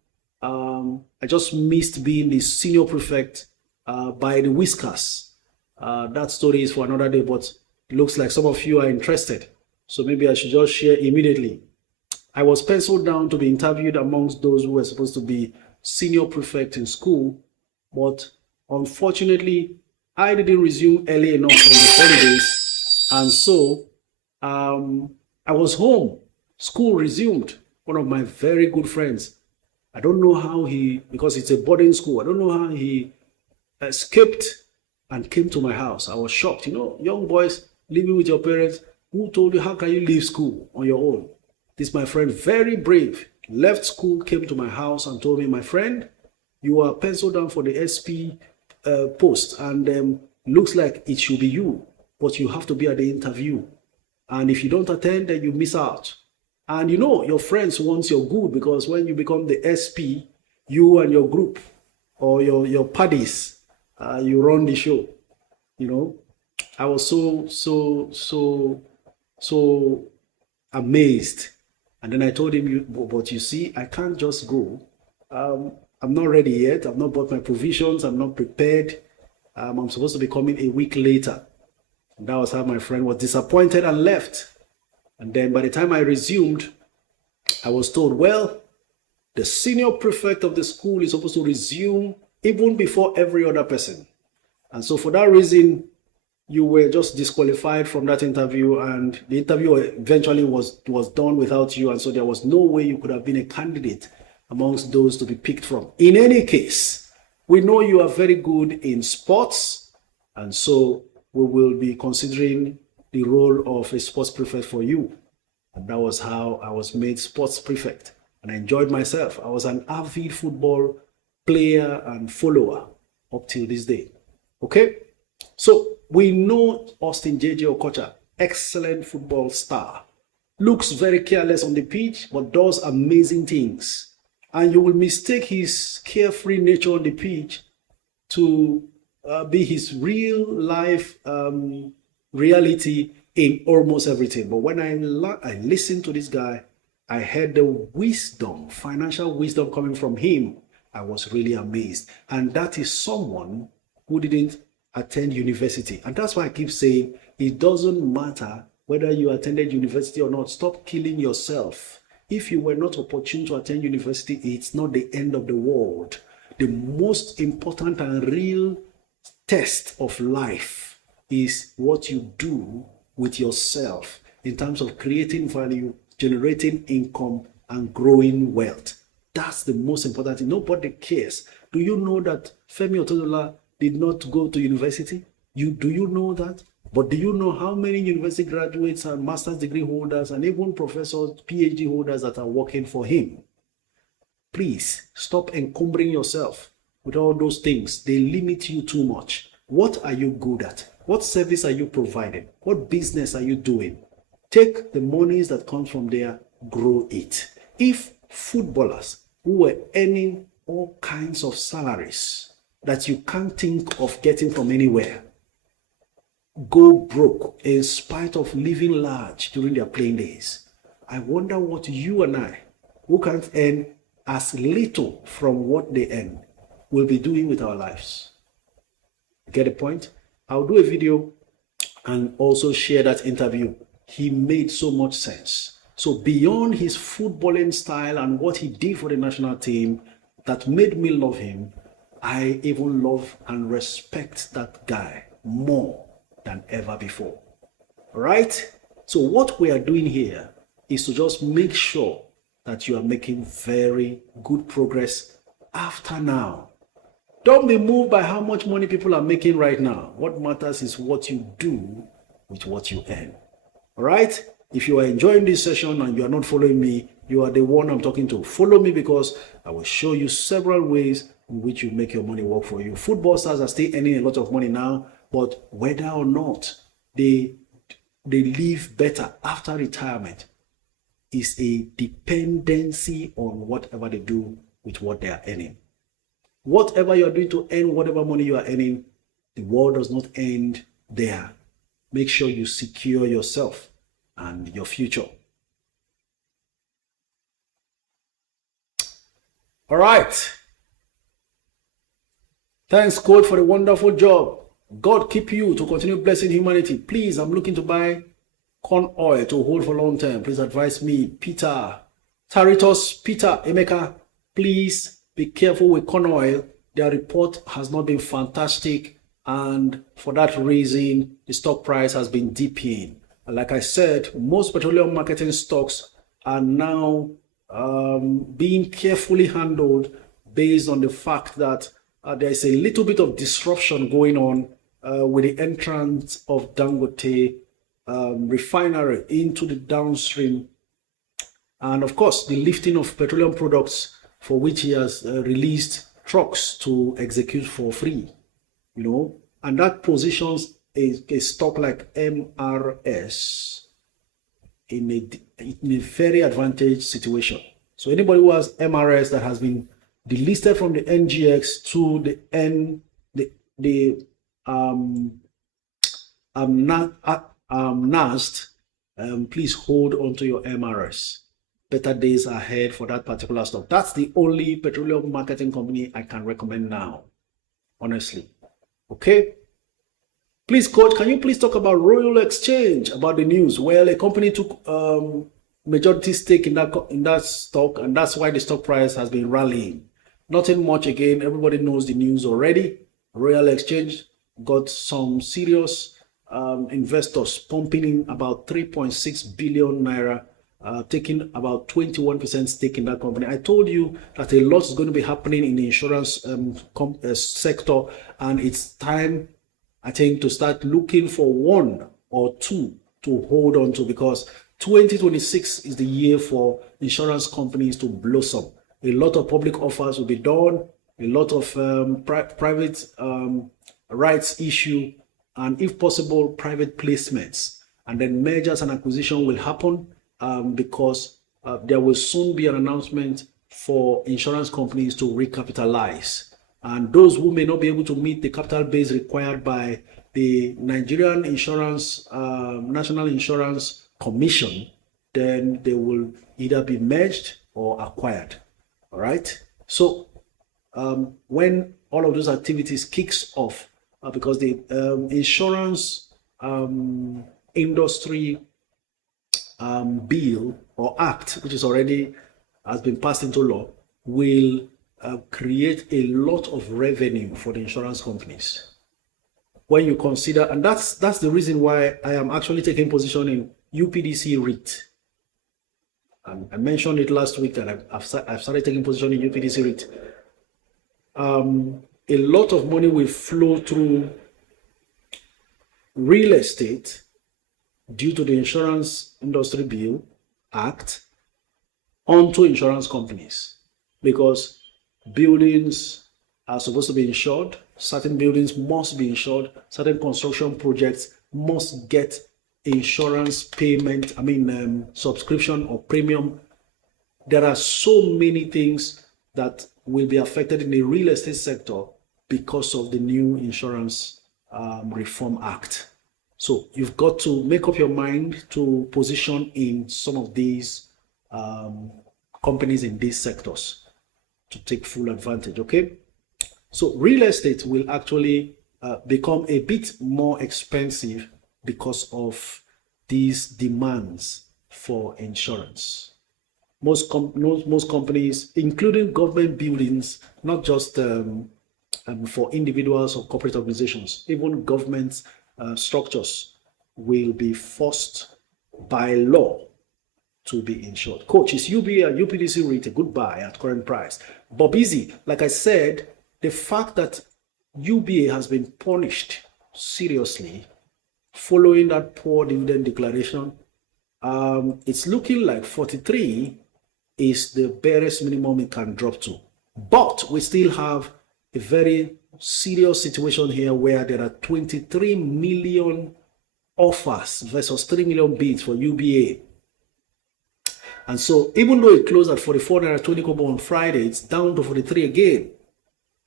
I just missed being the senior prefect by the Whiskers. That story is for another day, but it looks like some of you are interested. So maybe I should just share immediately. I was penciled down to be interviewed amongst those who were supposed to be senior prefect in school, but unfortunately, I didn't resume early enough from the holidays, and so I was home. School resumed. One of my very good friends, I don't know how because it's a boarding school, I don't know how he escaped and came to my house. I was shocked. You know, young boys living with your parents, who told you, how can you leave school on your own? This, my friend, very brave, left school, came to my house and told me, my friend, you are penciled down for the SP post, and looks like it should be you, but you have to be at the interview. And if you don't attend, then you miss out. And you know, your friends want your good, because when you become the SP, you and your group or your buddies, you run the show. You know, I was so amazed. And then I told him, but you see, I can't just go. I'm not ready yet. I've not bought my provisions. I'm not prepared. I'm supposed to be coming a week later. And that was how my friend was disappointed and left. And then by the time I resumed, I was told, well, the senior prefect of the school is supposed to resume even before every other person. And so for that reason, you were just disqualified from that interview, and the interview eventually was done without you. And so there was no way you could have been a candidate amongst those to be picked from. In any case, we know you are very good in sports, and so we will be considering the role of a sports prefect for you. And that was how I was made sports prefect. And I enjoyed myself. I was an avid football player and follower up till this day. Okay? So we know Austin JJ Okocha, excellent football star. Looks very careless on the pitch, but does amazing things. And you will mistake his carefree nature on the pitch to be his real life reality in almost everything. But when I listened to this guy, I heard the wisdom, financial wisdom coming from him. I was really amazed. And that is someone who didn't attend university. And that's why I keep saying it doesn't matter whether you attended university or not. Stop killing yourself. If you were not opportune to attend university, it's not the end of the world. The most important and real test of life is what you do with yourself in terms of creating value, generating income, and growing wealth. That's the most important thing. Nobody cares. Do you know that Femi Otedola did not go to university? Do you know that? But do you know how many university graduates and master's degree holders and even professors, PhD holders that are working for him? Please stop encumbering yourself with all those things. They limit you too much. What are you good at? What service are you providing? What business are you doing? Take the monies that comes from there, grow it. If footballers who were earning all kinds of salaries that you can't think of getting from anywhere go broke in spite of living large during their playing days, I wonder what you and I, who can't earn as little from what they earn, will be doing with our lives. Get the point? I'll do a video and also share that interview. He made so much sense. So beyond his footballing style and what he did for the national team that made me love him, I even love and respect that guy more than ever before. Right? So what we are doing here is to just make sure that you are making very good progress after now. Don't be moved by how much money people are making right now. What matters is what you do with what you earn. All right? If you are enjoying this session and you are not following me, you are the one I'm talking to. Follow me because I will show you several ways in which you make your money work for you. Football stars are still earning a lot of money now, but whether or not they live better after retirement is a dependency on whatever they do with what they are earning. Whatever you are doing to earn whatever money you are earning, the world does not end there. Make sure you secure yourself and your future. All right. Thanks, Code, for the wonderful job. God keep you to continue blessing humanity. Please, I'm looking to buy corn oil to hold for long term. Please advise me. Peter, Taritos, Peter, Emeka, please be careful with corn oil. Their report has not been fantastic, and for that reason, the stock price has been dipping. Like I said, most petroleum marketing stocks are now being carefully handled based on the fact that there is a little bit of disruption going on with the entrance of Dangote refinery into the downstream, and of course the lifting of petroleum products for which he has released trucks to execute for free, and that positions a stock like MRS in a very advantageous situation. So anybody who has MRS that has been delisted from the NGX to the NAST, please hold on to your MRS. Better days ahead for that particular stock. That's the only petroleum marketing company I can recommend now, honestly. Okay? Please, Coach, can you please talk about Royal Exchange, about the news? Well, a company took majority stake in that stock, and that's why the stock price has been rallying. Nothing much again. Everybody knows the news already. Royal Exchange got some serious investors pumping in about 3.6 billion naira, taking about 21% stake in that company. I told you that a lot is going to be happening in the insurance sector, and it's time, I think, to start looking for one or two to hold on to, because 2026 is the year for insurance companies to blossom. A lot of public offers will be done, a lot of private rights issue, and if possible, private placements. And then mergers and acquisition will happen because there will soon be an announcement for insurance companies to recapitalize. And those who may not be able to meet the capital base required by the Nigerian Insurance, National Insurance Commission, then they will either be merged or acquired. All right. So when all of those activities kicks off, because the insurance industry bill or act, which is already has been passed into law, will create a lot of revenue for the insurance companies. when you consider, and that's the reason why I am actually taking position in UPDC REIT. I mentioned it last week that I've started taking position in UPDC REIT. A lot of money will flow through real estate due to the Insurance Industry Bill Act onto insurance companies, because buildings are supposed to be insured. Certain buildings must be insured. Certain construction projects must get insurance payment, subscription or premium. There are so many things that will be affected in the real estate sector because of the new Insurance Reform Act. So you've got to make up your mind to position in some of these companies in these sectors to take full advantage, okay? So real estate will actually become a bit more expensive because of these demands for insurance. Most companies, including government buildings, not just for individuals or corporate organizations, even government structures will be forced by law to be insured. Coach, is UBA and UPDC REIT a good buy at current price? Bob Easy, like I said, the fact that UBA has been punished seriously following that poor dividend declaration, it's looking like 43 is the barest minimum it can drop to. But we still have a very serious situation here where there are 23 million offers versus 3 million bids for UBA. And so even though it closed at 44 naira 20 kobo on Friday, it's down to 43 again.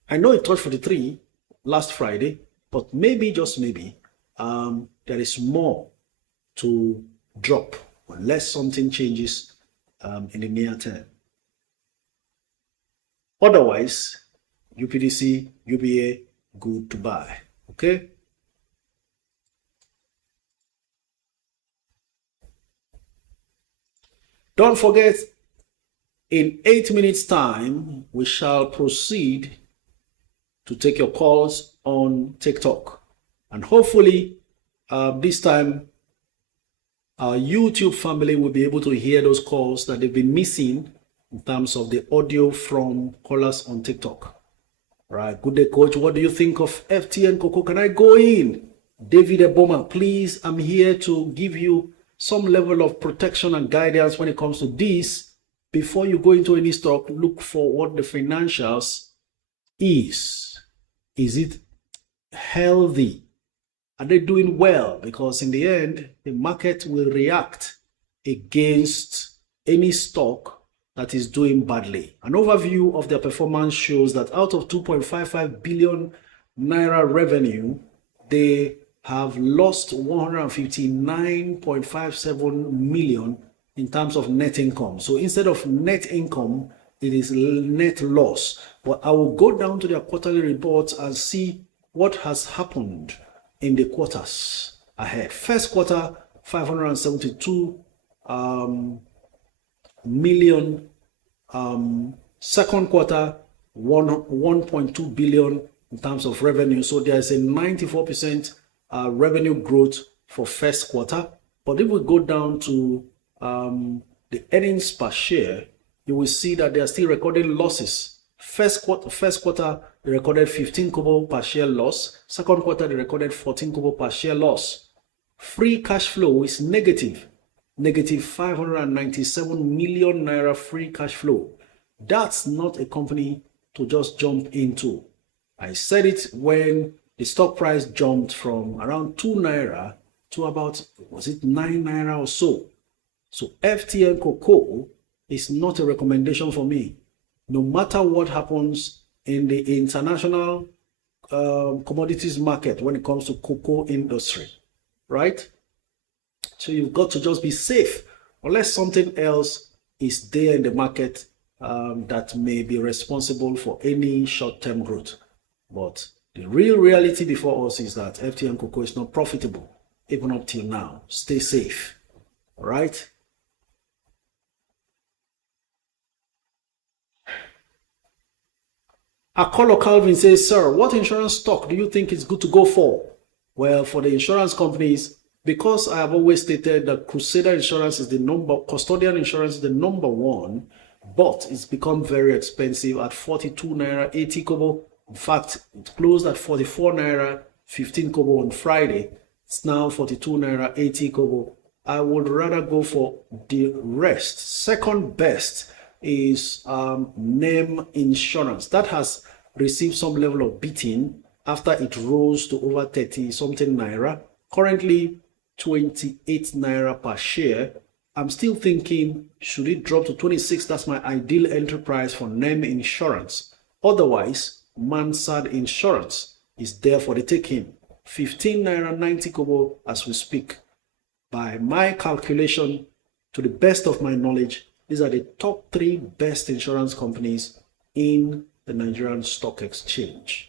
I know it touched 43 last Friday, but maybe, just maybe, there is more to drop unless something changes in the near term. Otherwise, UPDC, UBA, good to buy. Okay? Don't forget, in 8 minutes' time, we shall proceed to take your calls on TikTok. And hopefully, this time, our YouTube family will be able to hear those calls that they've been missing in terms of the audio from callers on TikTok. All right, good day, coach. What do you think of FTN Cocoa? Can I go in? David Eboma, please, I'm here to give you some level of protection and guidance when it comes to this. Before you go into any stock, look for what the financials is. Is it healthy? Are they doing well? Because in the end, the market will react against any stock that is doing badly. An overview of their performance shows that out of 2.55 billion naira revenue, they have lost 159.57 million in terms of net income. So instead of net income, it is net loss. But I will go down to their quarterly reports and see what has happened in the quarters ahead. First quarter, 572 million. Second quarter, 1.2 billion in terms of revenue. So there's a 94% revenue growth for first quarter. But if we go down to the earnings per share, you will see that they are still recording losses. First quarter, they recorded 15 kobo per share loss. Second quarter, they recorded 14 kobo per share loss. Free cash flow is negative 597 million naira free cash flow. That's not a company to just jump into. I said it when the stock price jumped from around 2 naira to about, was it 9 naira or so? So FTN Cocoa is not a recommendation for me. No matter what happens in the international commodities market when it comes to cocoa industry, right? So you've got to just be safe unless something else is there in the market that may be responsible for any short-term growth. But the real reality before us is that FTN Cocoa is not profitable, even up till now. Stay safe, all right? Akolo Calvin says, sir, what insurance stock do you think is good to go for? Well, for the insurance companies, because I have always stated that Crusader Insurance is the custodian insurance is the number one, but it's become very expensive at 42 naira 80 kobo. In fact, it closed at 44 naira 15 kobo on Friday. It's now 42 naira 80 kobo. I would rather go for the rest. Second best is NEM Insurance. That has received some level of beating after it rose to over 30 something naira. Currently 28 naira per share. I'm still thinking, should it drop to 26? That's my ideal entry price for NEM Insurance. Otherwise, Mansard Insurance is there for the taking. 15 naira 90 kobo as we speak. By my calculation, to the best of my knowledge, these are the top 3 best insurance companies in the Nigerian Stock Exchange.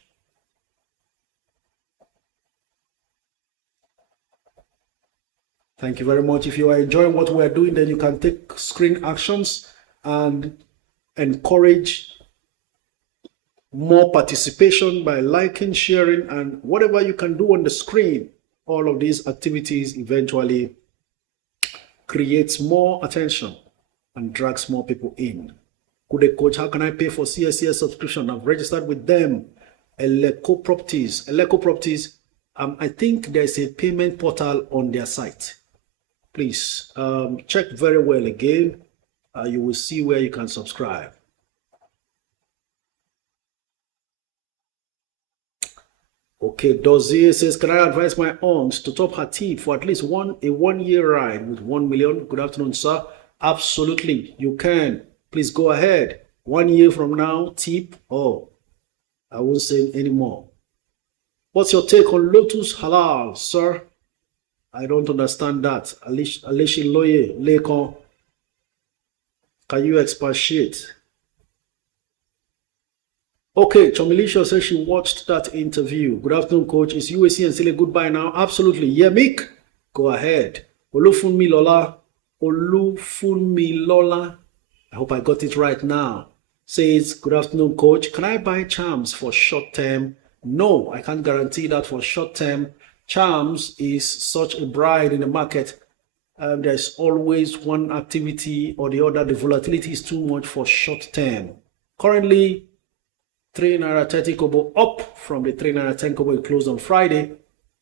Thank you very much. If you are enjoying what we are doing, then you can take screen actions and encourage more participation by liking, sharing, and whatever you can do on the screen. All of these activities eventually creates more attention and drags more people in. Good day, coach. How can I pay for CSCS subscription? I've registered with them. Eleco Properties. I think there's a payment portal on their site. Please check very well again. You will see where you can subscribe. Okay, Dozier says, can I advise my aunt to top her tip for at least a 1 year ride with 1 million? Good afternoon, sir. Absolutely, you can. Please go ahead. 1 year from now, tip. Oh, I won't say anymore. What's your take on Lotus Halal, sir? I don't understand that. Alishi Loye, Lekon. Can you expatiate? Okay, Chomilisha says she watched that interview. Good afternoon, coach. Is UAC and Sile goodbye now? Absolutely. Yeah, Mick. Go ahead. Olufunmi Lola. I hope I got it right now. Says, good afternoon, coach. Can I buy charms for short term? No, I can't guarantee that for short term. Charms is such a bride in the market. There's always one activity or the other. The volatility is too much for short term. Currently, 3 naira 30 kobo up from the 3 naira 10 kobo it closed on Friday,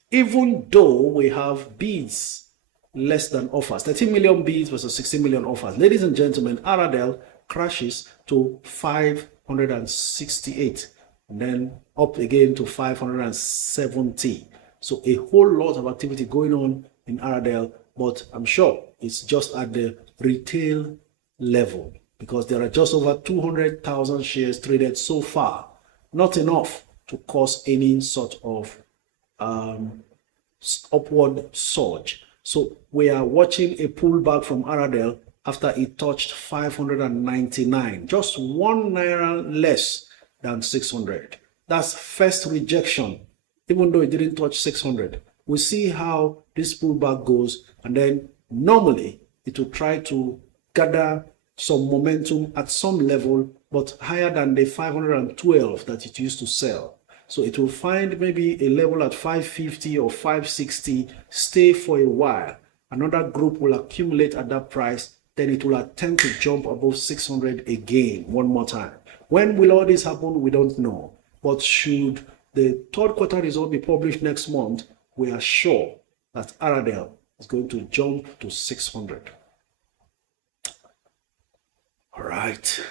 even though we have bids less than offers. 13 million bids versus 16 million offers. Ladies and gentlemen, Aradel crashes to 568 and then up again to 570. So a whole lot of activity going on in Aradel, but I'm sure it's just at the retail level, because there are just over 200,000 shares traded so far. Not enough to cause any sort of upward surge. So we are watching a pullback from Aradel after it touched 599, just 1 naira less than 600. That's first rejection, even though it didn't touch 600. We'll see how this pullback goes, and then normally it will try to gather some momentum at some level, but higher than the 512 that it used to sell. So it will find maybe a level at 550 or 560, stay for a while. Another group will accumulate at that price, then it will attempt to jump above 600 again, one more time. When will all this happen? We don't know. But should the third quarter result be published next month, we are sure that Aradel is going to jump to 600. All right.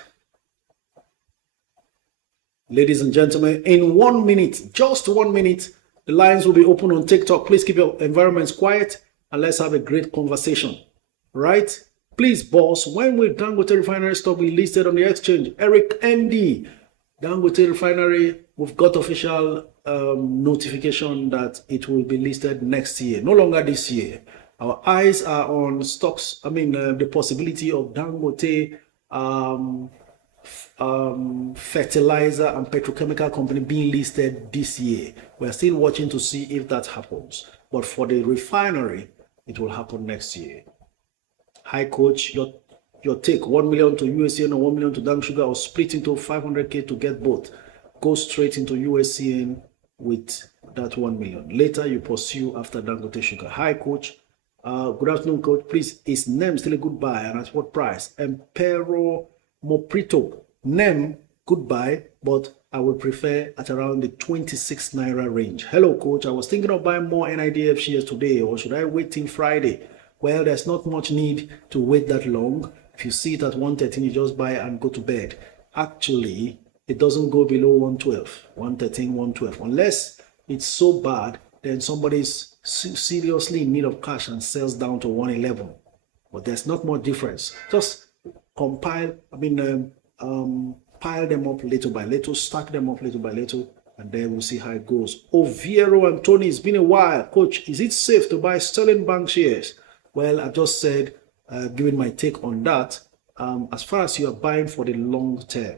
Ladies and gentlemen, in 1 minute, just 1 minute, the lines will be open on TikTok. Please keep your environments quiet and let's have a great conversation. Right? Please, boss, when will Dangote Refinery stock be listed on the exchange? Eric ND, Dangote Refinery, we've got official notification that it will be listed next year, no longer this year. Our eyes are on stocks, the possibility of Dangote fertilizer and petrochemical company being listed this year. We're still watching to see if that happens. But for the refinery, it will happen next year. Hi, coach. Your take, 1 million to USCN or 1 million to Dang Sugar, or split into 500K to get both. Go straight into USCN with that 1 million. Later, you pursue after Dangote Sugar. Hi, coach. Good afternoon, coach. Please, is NEM still a good buy and at what price? Empero Moprito. NEM, good buy, but I would prefer at around the 26 Naira range. Hello, coach. I was thinking of buying more NIDF shares today, or should I wait till Friday? Well, there's not much need to wait that long. If you see it at 113, you just buy and go to bed. Actually, it doesn't go below 112, 113, 112. Unless it's so bad, then somebody's seriously in need of cash and sells down to 111. But there's not much difference. Just pile them up little by little, stack them up little by little, and then we'll see how it goes. Oviero and Tony, it's been a while. Coach, is it safe to buy Sterling Bank shares? Well, I just said, giving my take on that, as far as you are buying for the long term,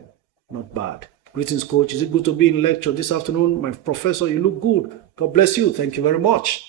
not bad. Greetings, coach. Is it good to be in lecture this afternoon? My professor, you look good. God bless you. Thank you very much.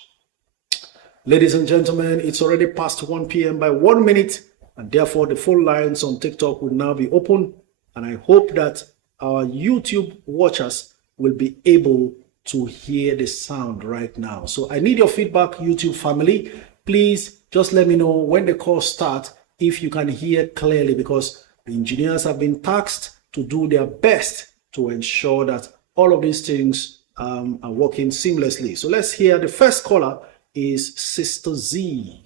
Ladies and gentlemen, it's already past 1 p.m. by 1 minute, and therefore the phone lines on TikTok will now be open. And I hope that our YouTube watchers will be able to hear the sound right now. So I need your feedback, YouTube family. Please just let me know when the call starts if you can hear clearly, because the engineers have been tasked to do their best to ensure that all of these things are working seamlessly. So let's hear the first caller is Sister Z.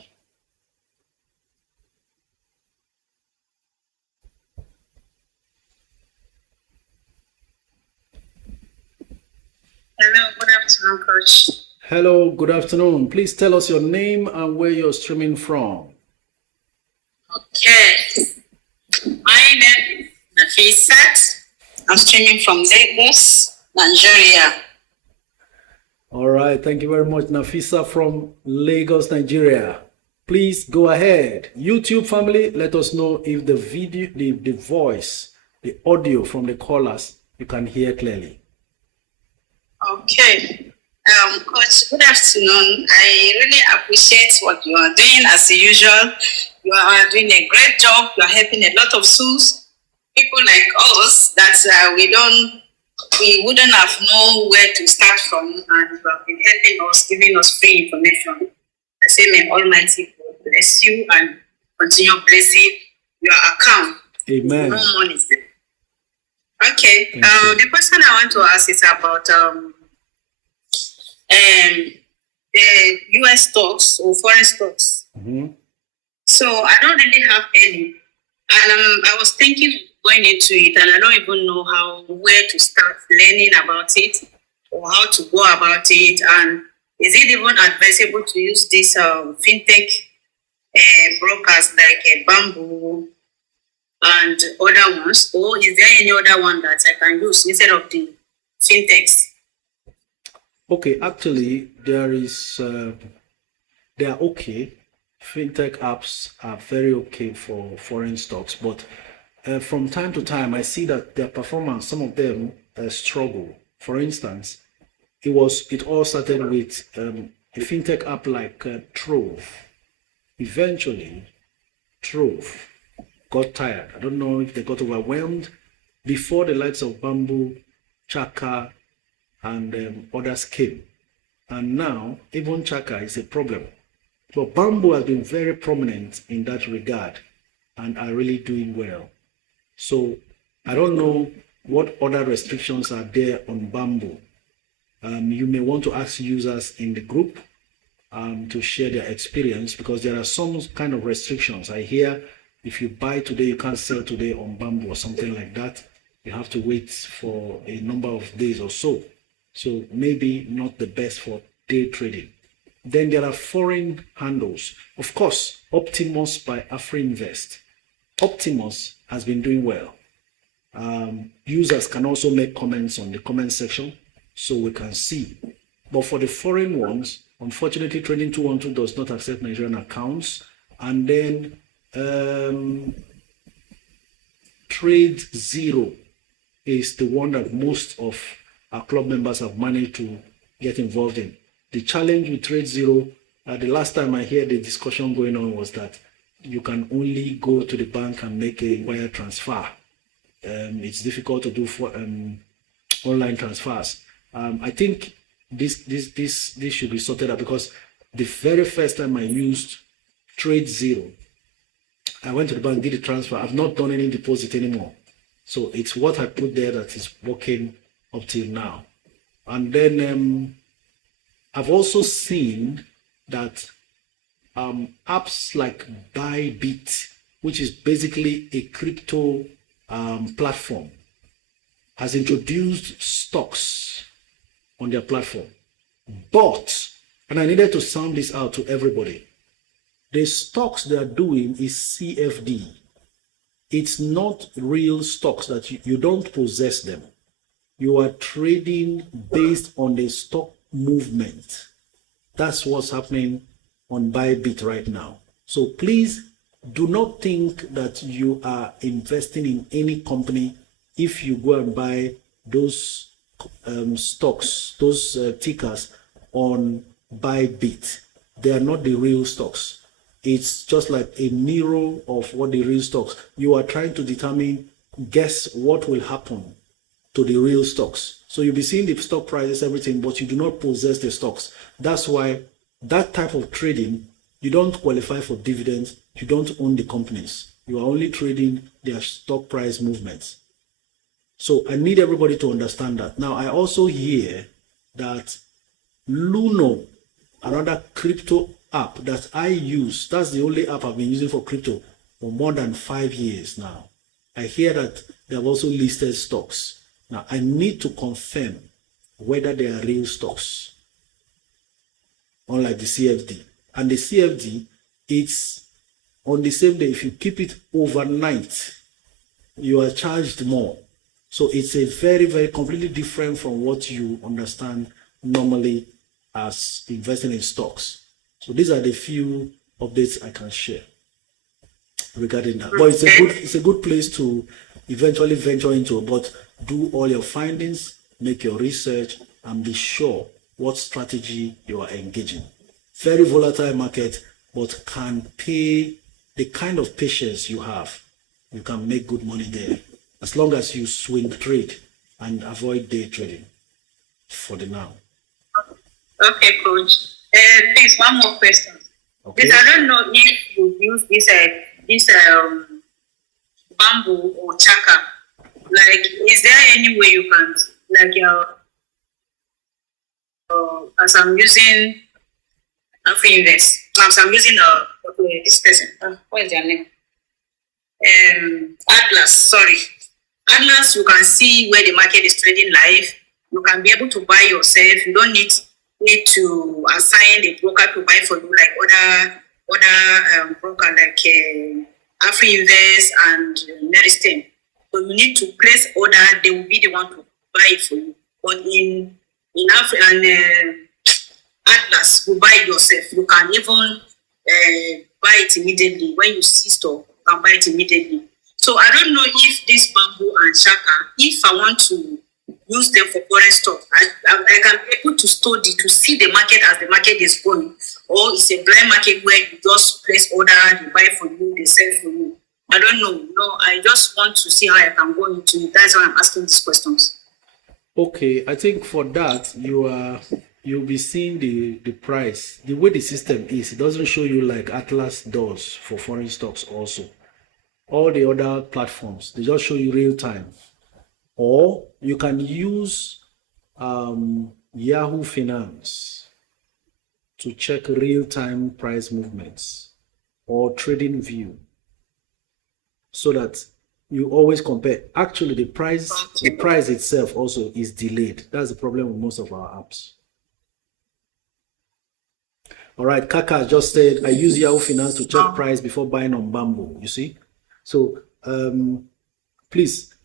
Hello, good afternoon, coach. Hello, good afternoon. Please tell us your name and where you're streaming from. Okay. My name is Nafisat. I'm streaming from Lagos, Nigeria. All right. Thank you very much, Nafisa from Lagos, Nigeria. Please go ahead. YouTube family, let us know if the video, the voice, the audio from the callers, you can hear clearly. Okay. Coach, good afternoon. I really appreciate what you are doing as usual. You are doing a great job. You are helping a lot of souls, people like us that we wouldn't have known where to start from, and you have been helping us, giving us free information. I say may Almighty God bless you and continue blessing your account. Amen. No money. Okay. The question I want to ask is about the US stocks or foreign stocks. Mm-hmm. So I don't really have any, and I was thinking going into it, and I don't even know where to start learning about it or how to go about it, and is it even advisable to use these fintech brokers like Bamboo and other ones, or is there any other one that I can use instead of the fintechs? Okay, actually, they are okay. Fintech apps are very okay for foreign stocks, but from time to time, I see that their performance, some of them struggle. For instance, it all started with a fintech app like Trove. Eventually, Trove got tired. I don't know if they got overwhelmed before the likes of Bamboo, Chaka, and others came. And now, even Chaka is a problem. But Bamboo has been very prominent in that regard and are really doing well. So I don't know what other restrictions are there on Bamboo. You may want to ask users in the group to share their experience, because there are some kind of restrictions. I hear if you buy today, you can't sell today on Bamboo or something like that. You have to wait for a number of days or so. So maybe not the best for day trading. Then there are foreign handles. Of course, Optimus by AfriInvest. Optimus has been doing well. Users can also make comments on the comment section so we can see. But for the foreign ones, unfortunately, Trading 212 does not accept Nigerian accounts. And then Trade Zero is the one that most of our club members have managed to get involved in. The challenge with Trade Zero, the last time I heard the discussion going on was that you can only go to the bank and make a wire transfer. It's difficult to do for online transfers. I think this should be sorted out, because the very first time I used Trade Zero, I went to the bank, did the transfer. I've not done any deposit anymore. So it's what I put there that is working up till now. And then I've also seen that apps like Bybit, which is basically a crypto platform, has introduced stocks on their platform. But, and I needed to sound this out to everybody, the stocks they are doing is CFD. It's not real stocks that you don't possess them. You are trading based on the stock movement. That's what's happening on Bybit right now. So please do not think that you are investing in any company if you go and buy those stocks, those tickers on Bybit. They are not the real stocks. It's just like a mirror of what the real stocks. You are trying to determine, guess what will happen to the real stocks. So you'll be seeing the stock prices, everything, but you do not possess the stocks. That's why that type of trading, you don't qualify for dividends. You don't own the companies. You are only trading their stock price movements. So I need everybody to understand that. Now, I also hear that Luno, another crypto app that I use, that's the only app I've been using for crypto for more than 5 years now. I hear that they have also listed stocks. Now, I need to confirm whether they are real stocks, unlike the CFD. And the CFD, it's on the same day. If you keep it overnight, you are charged more. So it's a very, very completely different from what you understand normally as investing in stocks. So these are the few updates I can share regarding that. But it's a good place to eventually venture into, but do all your findings, make your research, and be sure what strategy you are engaging. Very volatile market, but can pay the kind of patience you have. You can make good money there, as long as you swing trade and avoid day trading for the now. Okay, coach. Please, one more question. Okay. I don't know if you use this bamboo or chaka. Like, is there any way you can, like, as I'm using Invest, as I'm using this person, what is their name? Atlas, sorry. Atlas, you can see where the market is trading live. You can be able to buy yourself. You don't need to assign a broker to buy for you, like other broker like Invest and Livestream. So you need to place order. They will be the one to buy it for you. But in Atlas, you buy it yourself. You can even buy it immediately. When you see stock, you can buy it immediately. So I don't know if this bamboo and shaka, if I want to use them for foreign stock, I can be able to study to see the market as the market is going, or it's a blind market where you just place order, they buy for you, they sell for you. I don't know. No, I just want to see how I can go into it. That's why I'm asking these questions. Okay, I think for that you'll be seeing the price. The way the system is, it doesn't show you like Atlas does for foreign stocks also. All the other platforms, they just show you real time. Or you can use Yahoo Finance to check real-time price movements, or Trading View, so that you always compare. Actually, the price itself also is delayed. That's the problem with most of our apps. All right, Kaka just said, I use Yahoo Finance to check price before buying on Bamboo. You see? So please,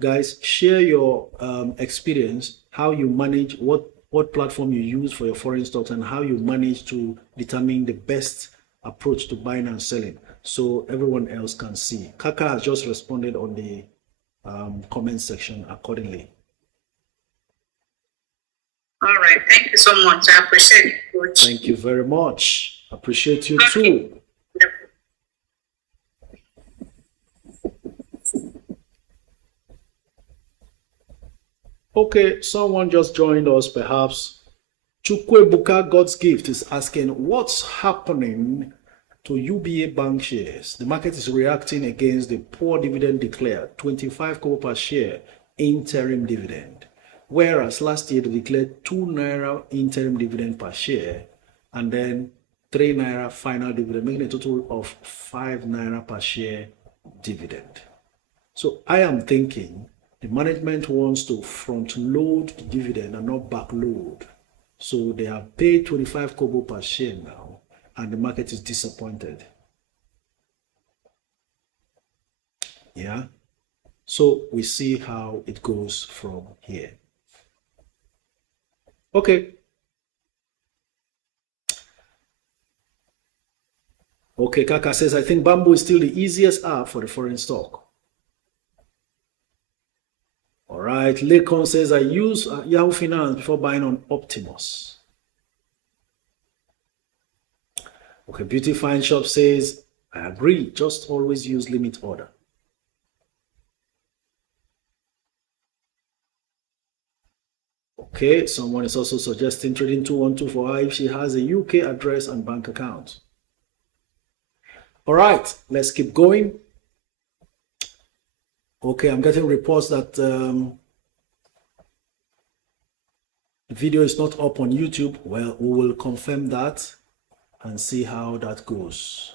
guys, share your experience, how you manage, what platform you use for your foreign stocks, and how you manage to determine the best approach to buying and selling, so everyone else can see. Kaka has just responded on the comment section accordingly. All right, thank you so much. I appreciate it, Coach. Thank you very much. Appreciate you too. Okay, someone just joined us, perhaps Chukwebuka God's Gift is asking, what's happening to UBA bank shares? The market is reacting against the poor dividend declared, 25 kobo per share interim dividend. Whereas last year they declared 2 naira interim dividend per share and then 3 naira final dividend, making a total of 5 naira per share dividend. So I am thinking the management wants to front load the dividend and not back load. So they have paid 25 kobo per share now, and the market is disappointed. Yeah. So we see how it goes from here. Okay. Okay, Kaka says, I think Bamboo is still the easiest app for the foreign stock. All right, Lekon says, I use Yahoo Finance before buying on Optimus. Okay, Beauty Fine Shop says, I agree, just always use limit order. Okay, someone is also suggesting trading 212 for her if she has a UK address and bank account. All right, let's keep going. Okay, I'm getting reports that the video is not up on YouTube. Well, we will confirm that and see how that goes.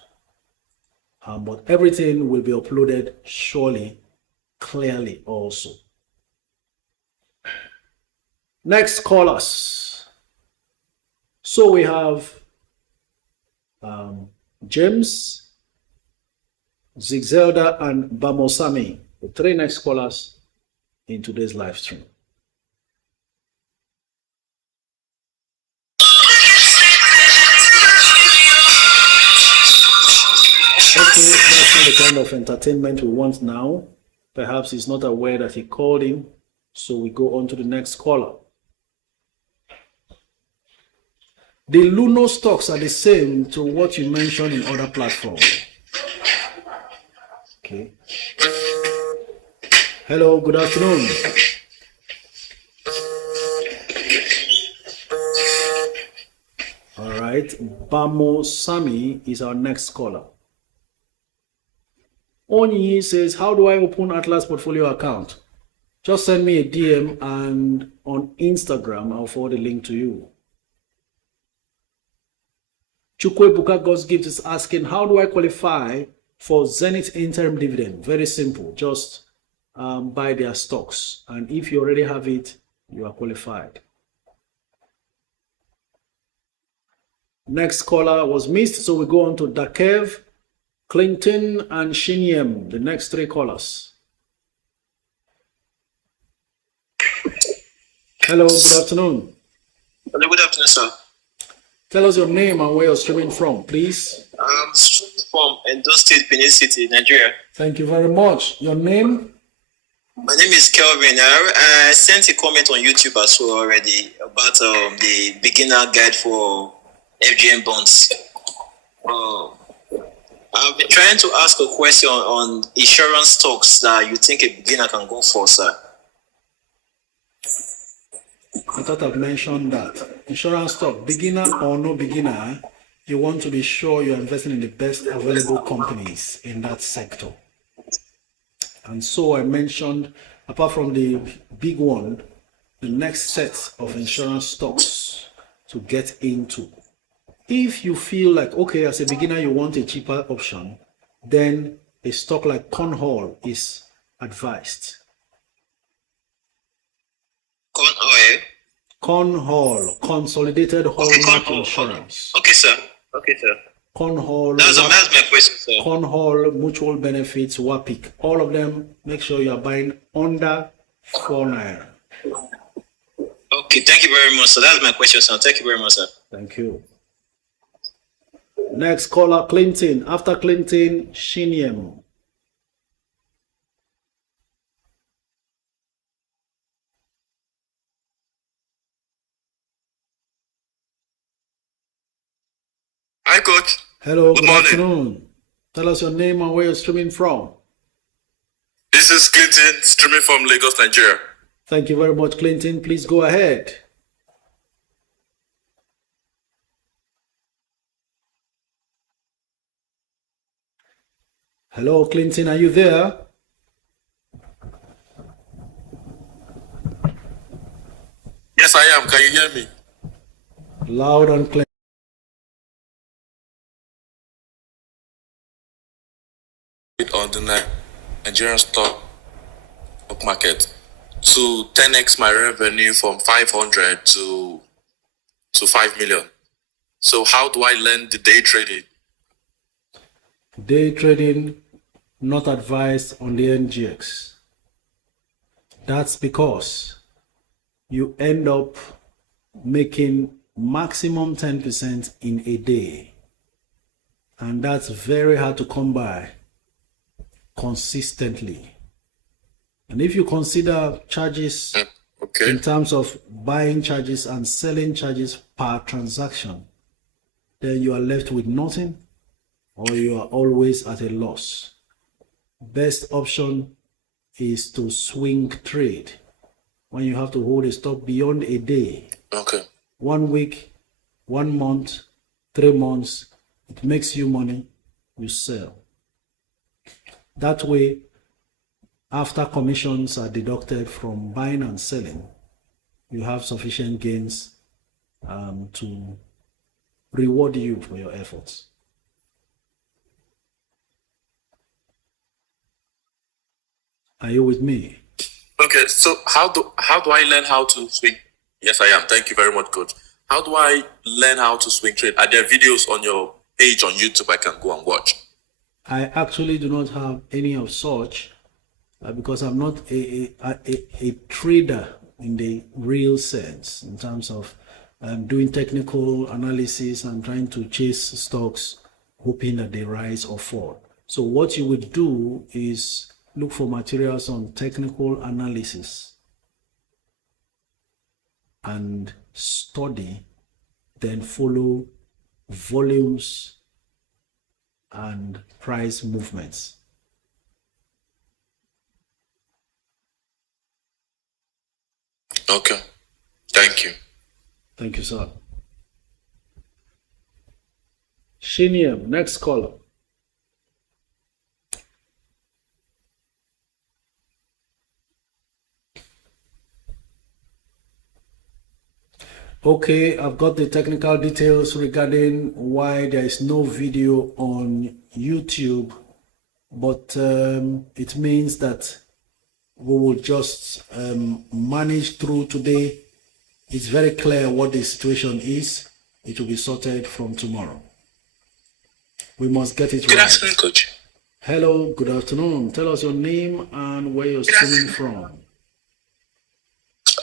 But everything will be uploaded surely, clearly also. Next callers. So we have James, Zigzelda, and Bamosami, the 3 next callers in today's live stream. Okay, that's not the kind of entertainment we want now. Perhaps he's not aware that he called him, so we go on to the next caller. The Luno stocks are the same to what you mentioned in other platforms. Okay. Hello, good afternoon. All right, Bamo Sami is our next caller. Onyi says, how do I open Atlas portfolio account? Just send me a DM and on Instagram, I'll forward the link to you. Chukwebuka God's Gift is asking, how do I qualify for Zenith interim dividend? Very simple, just buy their stocks. And if you already have it, you are qualified. Next caller was missed, so we go on to Dakev, Clinton, and Shinyem, the next 3 callers. Hello, good afternoon. Hello, good afternoon, sir. Tell us your name and where you're streaming from, please. I'm streaming from Edo State, Benin City, Nigeria. Thank you very much. Your name? My name is Kelvin. I sent a comment on YouTube as well already about the beginner guide for FGM bonds. I've been trying to ask a question on insurance stocks that you think a beginner can go for, sir. I thought I've mentioned that. Insurance stock, beginner or no beginner, you want to be sure you're investing in the best available companies in that sector. And so I mentioned, apart from the big one, the next set of insurance stocks to get into. If you feel like, okay, as a beginner, you want a cheaper option, then a stock like Cornhall is advised. Cornhall, Consolidated Hallmark Insurance. Okay, sir. Okay, sir. Cornhall. That's my question, sir. Cornhall, Mutual Benefits, WAPIC. All of them, make sure you are buying under 4 naira. Okay, thank you very much, sir. That's my question, sir. Thank you very much, sir. Thank you. Next caller, Clinton. After Clinton, Shinyem. Hi, Coach. Hello, Good good morning. afternoon. Tell us your name and where you're streaming from. This is Clinton, streaming from Lagos, Nigeria. Thank you very much, Clinton. Please go ahead. Hello, Clinton, are you there? Yes, I am. Can you hear me? Loud and clear. On the Nigerian stock market to 10x my revenue from 500 to 5 million. So how do I learn the day trading? Day trading, not advised on the NGX. That's because you end up making maximum 10% in a day. And that's very hard to come by consistently. And if you consider charges in terms of buying charges and selling charges per transaction, then you are left with nothing, or you are always at a loss. Best option is to swing trade when you have to hold a stock beyond a day. Okay. 1 week, 1 month, 3 months, it makes you money, you sell. That way, after commissions are deducted from buying and selling, you have sufficient gains to reward you for your efforts. Are you with me? Okay, so how do I learn how to swing? Yes, I am. Thank you very much, coach. How do I learn how to swing trade? Are there videos on your page on YouTube I can go and watch? I actually do not have any of such because I'm not a trader in the real sense, in terms of doing technical analysis and trying to chase stocks, hoping that they rise or fall. So what you would do is look for materials on technical analysis and study, then follow volumes and price movements. Okay. Thank you. Thank you, sir. Shiniam, next caller. Okay, I've got the technical details regarding why there is no video on YouTube, but it means that we will just manage through today. It's very clear what the situation is. It will be sorted from tomorrow. We must get it right. Good afternoon, coach. Hello, good afternoon. Tell us your name and where you're streaming from.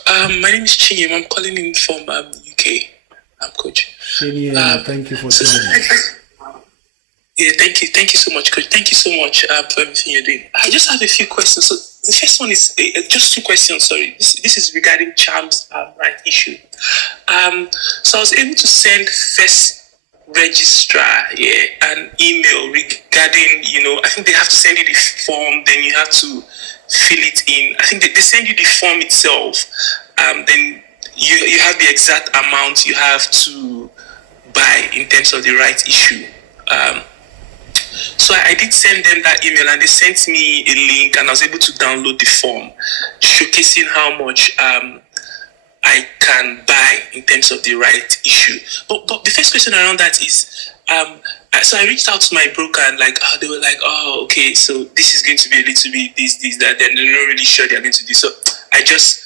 My name is Chinyem. I'm calling in from UK. I'm coach. Chinyem, thank you for joining. Yeah, thank you so much, coach. Thank you so much for everything you're doing. I just have a few questions. So the first one is just 2 questions. Sorry, this is regarding Charm's right issue. So I was able to send first registrar an email regarding, I think they have to send you the form, then you have to fill it in. I think they send you the form itself, then you have the exact amount you have to buy in terms of the right issue. So I did send them that email, and they sent me a link, and I was able to download the form showcasing how much I can buy in terms of the right issue. But the first question around that is, so I reached out to my broker, and they were like, oh, okay, so this is going to be a little bit this, that. Then they're not really sure they're going to do. So I just,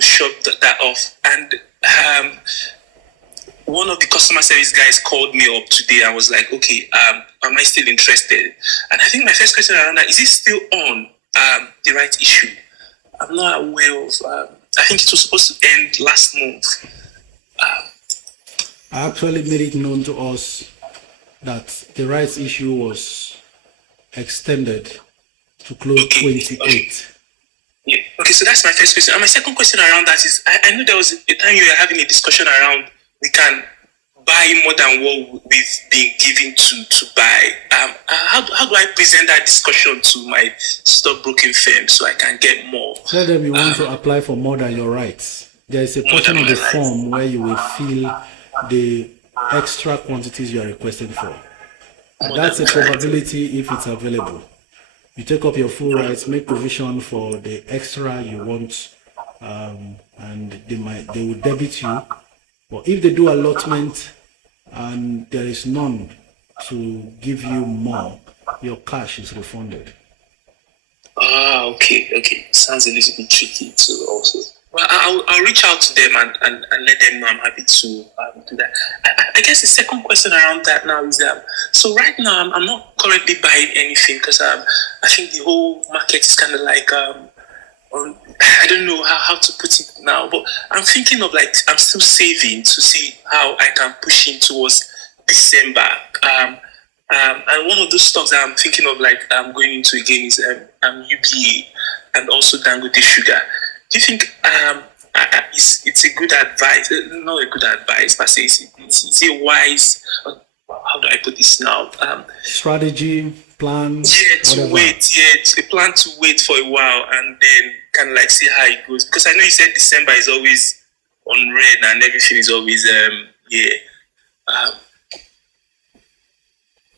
shoved that off. And one of the customer service guys called me up today and was like, okay, am I still interested? And I think my first question around that, is it still on the right issue? I'm not aware of, I think it was supposed to end last month. I actually made it known to us that the rights issue was extended to close 28. Yeah. Okay, so that's my first question. And my second question around that is, I know there was a time you were having a discussion around we can buy more than what we've been given to buy. How do I present that discussion to my stockbroking firm so I can get more? Tell them you want to apply for more than your rights. There is a portion of the form where you will fill the extra quantities you are requested for. more That's a than right. probability if it's available. You take up your full rights, make provision for the extra you want, and they will debit you. But if they do allotment and there is none to give you more, your cash is refunded. Ah, okay. Sounds a little bit tricky too, also. Well, I'll reach out to them and let them know I'm happy to do that. I guess the second question around that now is so right now I'm not currently buying anything because I think the whole market is kind of like I don't know how to put it now, but I'm thinking of like I'm still saving to see how I can push in towards December. And one of those stocks that I'm thinking of like I'm going into again is UBA and also Dangote Sugar. Do you think it's a good advice? Not a good advice, but it's a wise. How do I put this now? Strategy, plan. Yeah, a plan to wait for a while and then kind of like see how it goes. Because I know you said December is always on red and everything is always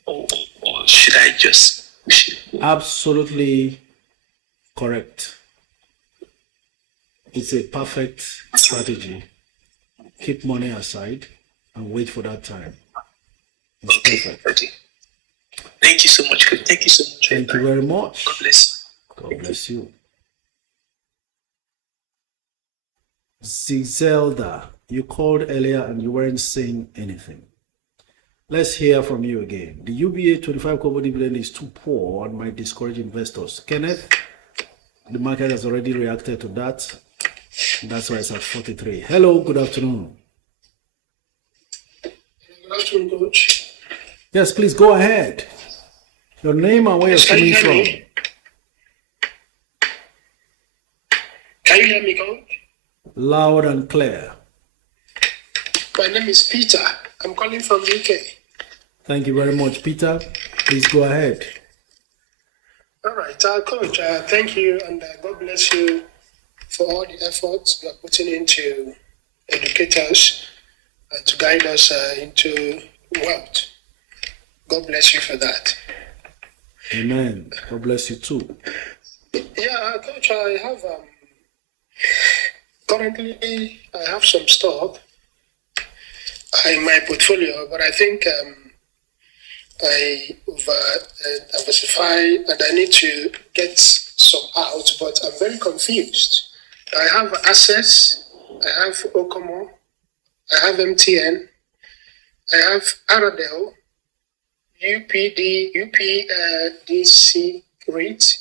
or should I just push it? Absolutely correct. It's a perfect strategy. Keep money aside and wait for that time. It's perfect. Okay. Thank you so much. Thank you so much. Thank you very much. God bless you. God bless you. Zizelda, you called earlier and you weren't saying anything. Let's hear from you again. The UBA 25 kobo dividend is too poor and might discourage investors. Kenneth, the market has already reacted to that. That's why it's at 43. Hello, good afternoon. Good afternoon, Coach. Yes, please go ahead. Your name and where you're coming from. Can you hear me, Coach? Loud and clear. My name is Peter. I'm calling from UK. Thank you very much, Peter. Please go ahead. All right, Coach, thank you, and God bless you for all the efforts you are putting into educate us and to guide us into wealth. God bless you for that. Amen. God bless you too. Yeah, Coach, I have currently I have some stock in my portfolio, but I think I diversify and I need to get some out, but I'm very confused. I have Access, I have Okomo, I have MTN, I have Aradel, UPDC REIT,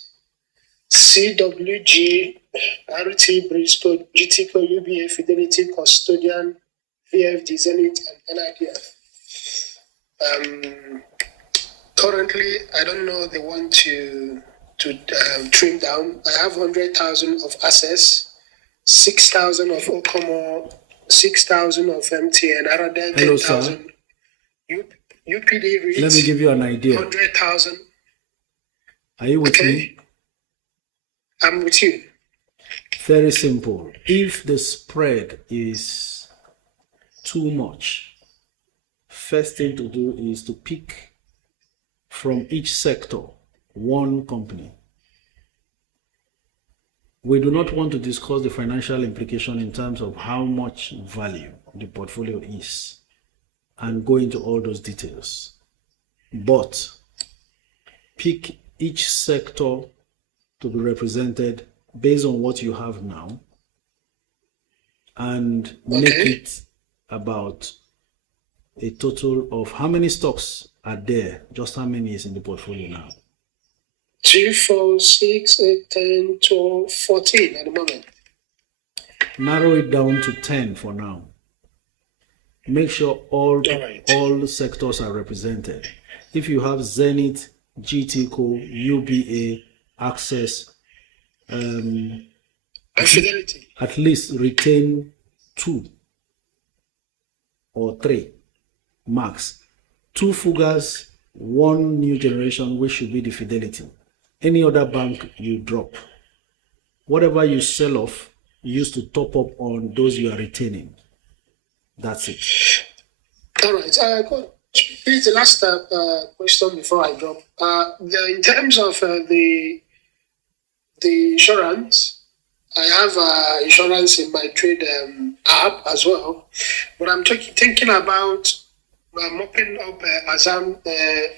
CWG, RT Bristol, GTCO, UBA Fidelity Custodian, VFD Zenith, and NIDF. Currently, I don't know they want to trim down. I have 100,000 of Access, 6,000 of Okomo, 6,000 of MTN, Aradel, 10,000. UPD REIT. Let me give you an idea. 100,000. Are you with me? I'm with you. Very simple. If the spread is too much, first thing to do is to pick from each sector one company. We do not want to discuss the financial implication in terms of how much value the portfolio is and go into all those details. But pick each sector to be represented based on what you have now and make it about a total of how many stocks are there, just how many is in the portfolio now? 2, 4, 6, 8, 10, 12, 14 at the moment. Narrow it down to 10 for now. Make sure all the sectors are represented. If you have Zenith, GTCO, UBA, Access, and Fidelity, at least retain 2 or 3 max. 2 Fugas, 1 new generation, which should be the Fidelity. Any other bank you drop. Whatever you sell off, you use to top up on those you are retaining. That's it. All right. Please, the last question before I drop. In terms of the insurance, I have insurance in my trade app as well, but I'm thinking about mopping up Azam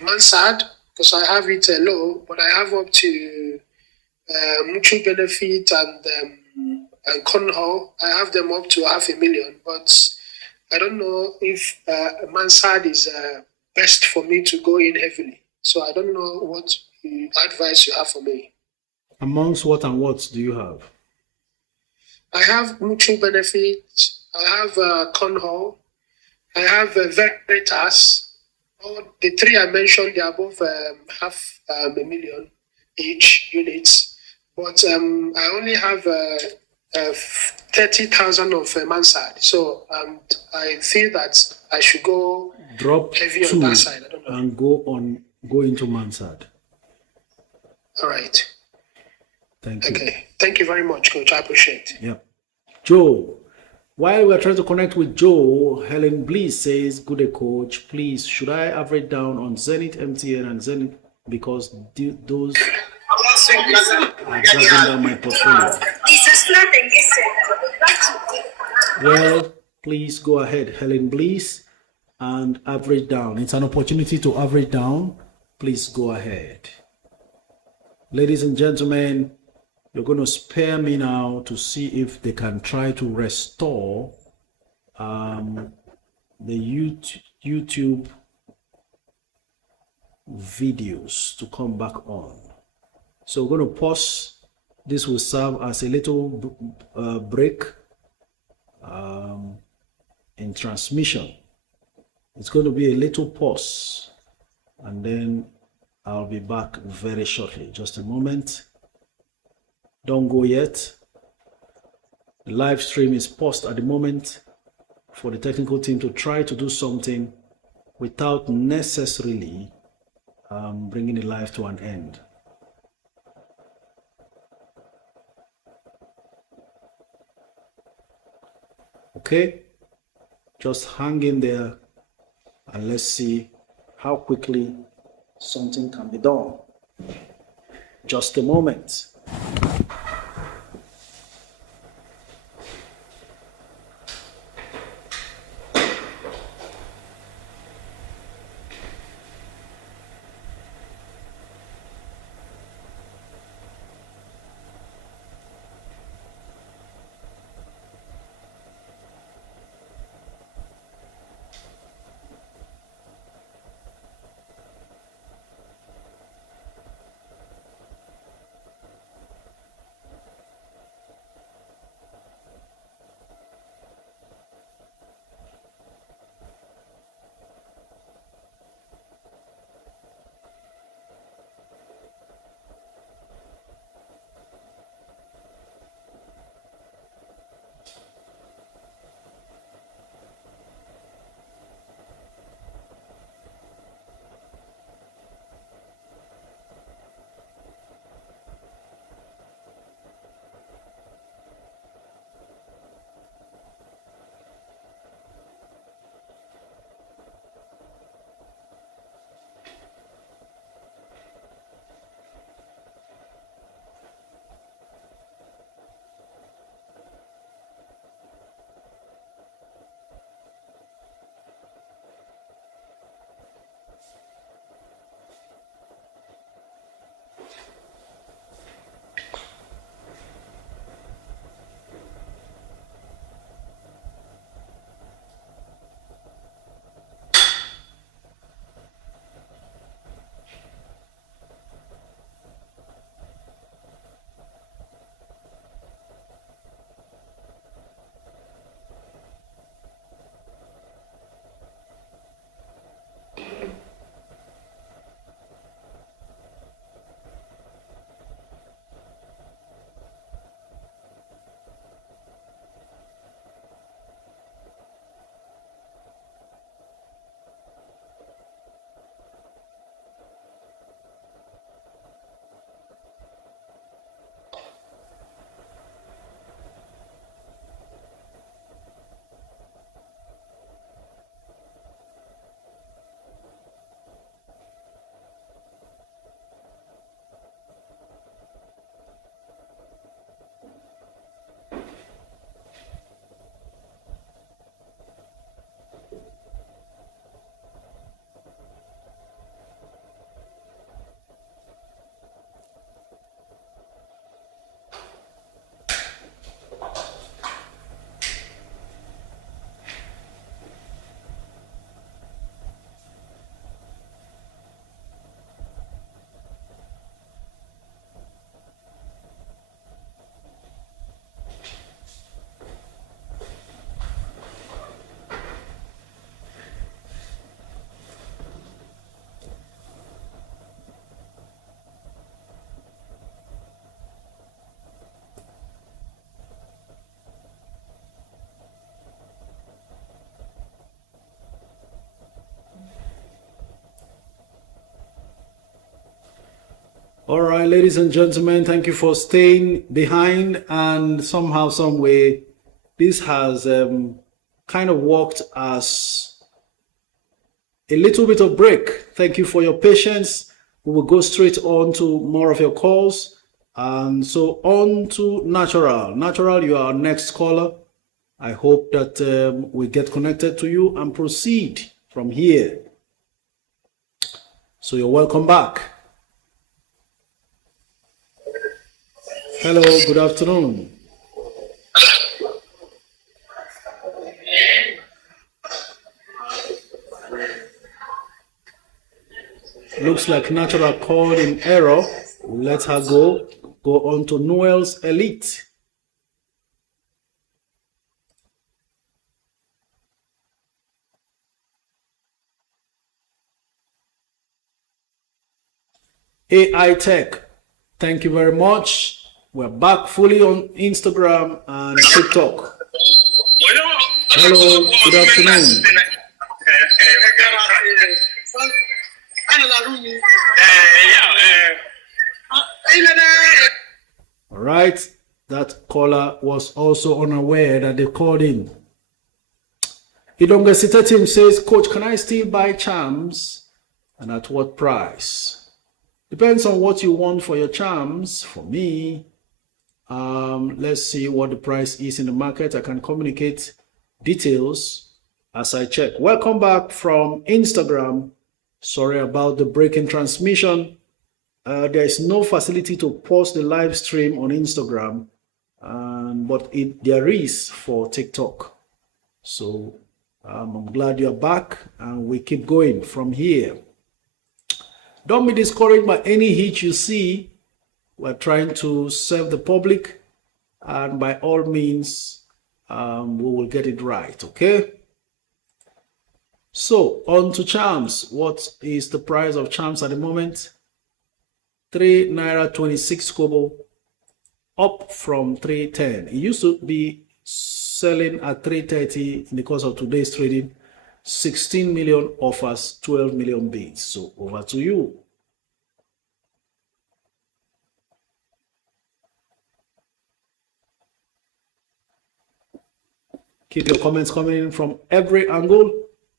Mansard because I have it low, but I have up to mutual benefit and Cornhole. I have them up to 500,000, but I don't know if Mansard is best for me to go in heavily. So I don't know what advice you have for me. Amongst what and what do you have? I have mutual benefit. I have Cornhole. I have Veritas. All the three I mentioned, they are both 500,000 each units. But I only have 30,000 of Mansard. So I feel that I should go drop heavy on that side. I don't know. And go into Mansard. All right. Thank you. Okay. Thank you very much, Coach. I appreciate it. Yep. Joe, while we're trying to connect with Joe, Helen Bliss says, good day, Coach. Please, should I average down on Zenith, MTN, and Zenith because those are dragging down my portfolio? Well, please go ahead, Helen Bliss, and average down. It's an opportunity to average down. Please go ahead. Ladies and gentlemen, you're going to spare me now to see if they can try to restore the YouTube videos to come back on. So we're going to pause. This will serve as a little break in transmission. It's going to be a little pause, and then I'll be back very shortly. Just a moment. Don't go yet. The live stream is paused at the moment for the technical team to try to do something without necessarily bringing the live to an end. Okay, just hang in there and let's see how quickly something can be done. Just a moment. All right, ladies and gentlemen, thank you for staying behind. And somehow, some way, this has kind of worked as a little bit of break. Thank you for your patience. We will go straight on to more of your calls. And so on to Natural. Natural, you are our next caller. I hope that we get connected to you and proceed from here. So you're welcome back. Hello, good afternoon. Looks like Natural called in error. Let her go. Go on to Noel's Elite. AI Tech, thank you very much. We're back fully on Instagram and TikTok. Hello, good afternoon. All right, that caller was also unaware that they called in. Idonga team says, Coach, can I still buy charms and at what price? Depends on what you want for your charms. For me, let's see what the price is in the market. I can communicate details as I check. Welcome back from Instagram. Sorry about the break in transmission. There is no facility to post the live stream on Instagram, but there is for TikTok. So I'm glad you're back, and we keep going from here. Don't be discouraged by any hitch you see. We're trying to serve the public, and by all means, we will get it right, okay? So, on to charms. What is the price of charms at the moment? 3 naira 26 kobo, up from 310. It used to be selling at 330 in the course of today's trading. 16 million offers, 12 million bids. So over to you. Keep your comments coming in from every angle.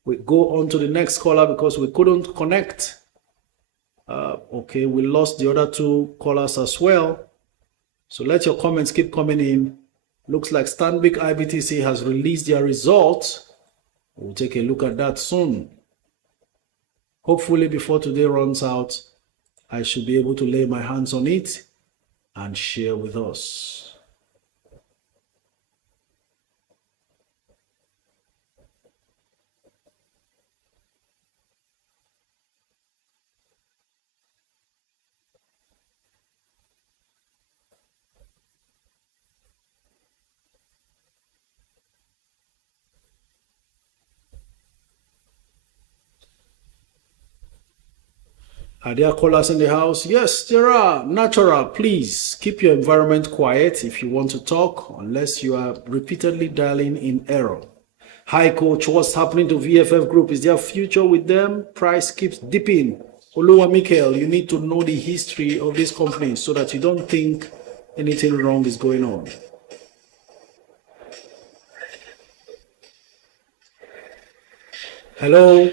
We go on to the next caller because we couldn't connect. Okay, we lost the other two callers as well. So let your comments keep coming in. Looks like Stanbic IBTC has released their results. We'll take a look at that soon. Hopefully before today runs out, I should be able to lay my hands on it and share with us. Are there callers in the house? Yes, there are. Natural, please keep your environment quiet if you want to talk, unless you are repeatedly dialing in error. Hi, Coach. What's happening to VFF Group? Is there a future with them? Price keeps dipping. Oluwa Michael, you need to know the history of this company so that you don't think anything wrong is going on. Hello?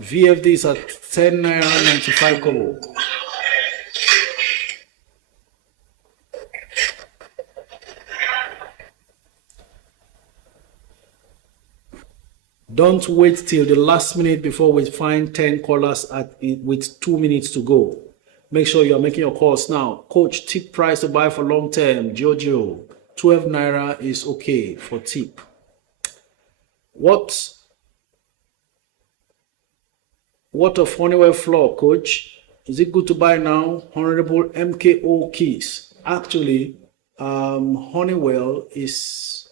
VFD is at 10 naira 95 kobo. Don't wait till the last minute before we find 10 callers with 2 minutes to go. Make sure you're making your calls now. Coach, tip price to buy for long term. Jojo, 12 naira is okay for tip. What of Honeywell floor, Coach? Is it good to buy now? Honorable MKO Keys. Actually, Honeywell is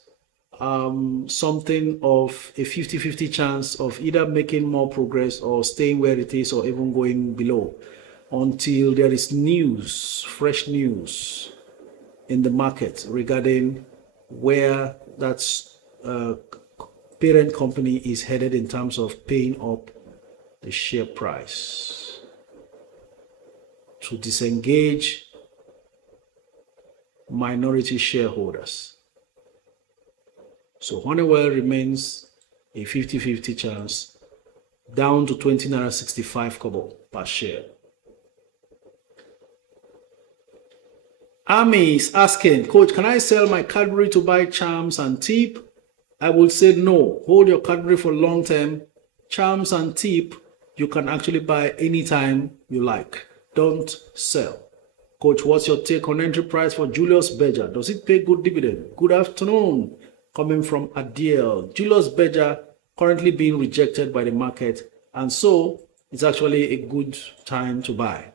something of a 50-50 chance of either making more progress or staying where it is or even going below until there is news, fresh news in the market regarding where that parent company is headed in terms of paying up the share price to disengage minority shareholders. So Honeywell remains a 50-50 chance, down to 20 naira 65 kobo per share. Ami is asking, Coach, can I sell my Cadbury to buy Charms and Tip? I would say no. Hold your Cadbury for long term. Charms and Tip, you can actually buy anytime you like. Don't sell. Coach, what's your take on entry price for Julius Berger? Does it pay good dividend? Good afternoon. Coming from Adiel. Julius Berger currently being rejected by the market, and so it's actually a good time to buy.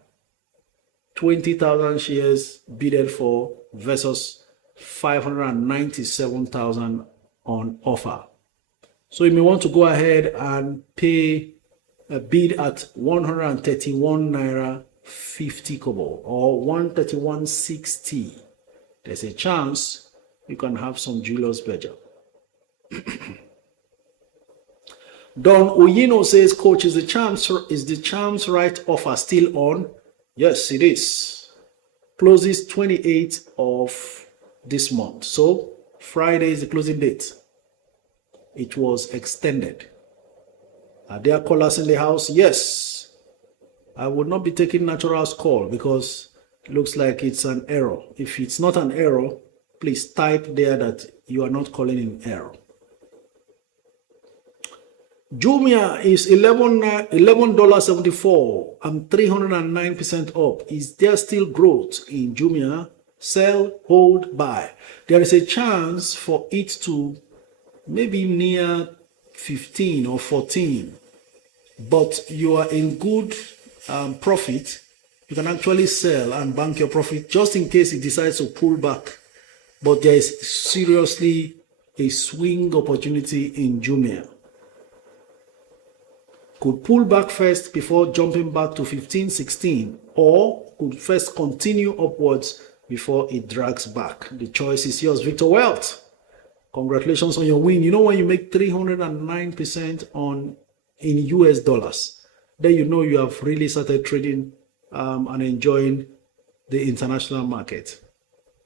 20,000 shares bidded for versus 597,000 on offer. So you may want to go ahead and pay a bid at 131 naira 50 kobo or 131.60. There's a chance you can have some Julius Berger. Don Uyino says, Coach, is the Charms right offer still on? Yes, it is. Closes 28th of this month. So Friday is the closing date. It was extended. Are there callers in the house? Yes. I would not be taking Natural's call because it looks like it's an error. If it's not an error, please type there that you are not calling in error. Jumia is $11.74. I'm 309% up. Is there still growth in Jumia? Sell, hold, buy. There is a chance for it to maybe near 15 or 14, but you are in good profit. You can actually sell and bank your profit just in case it decides to pull back. But there is seriously a swing opportunity in Jumia. Could pull back first before jumping back to 15, 16, or could first continue upwards before it drags back. The choice is yours. Victor Wealth, congratulations on your win. You know, when you make 309% in US dollars, then you know you have really started trading and enjoying the international market.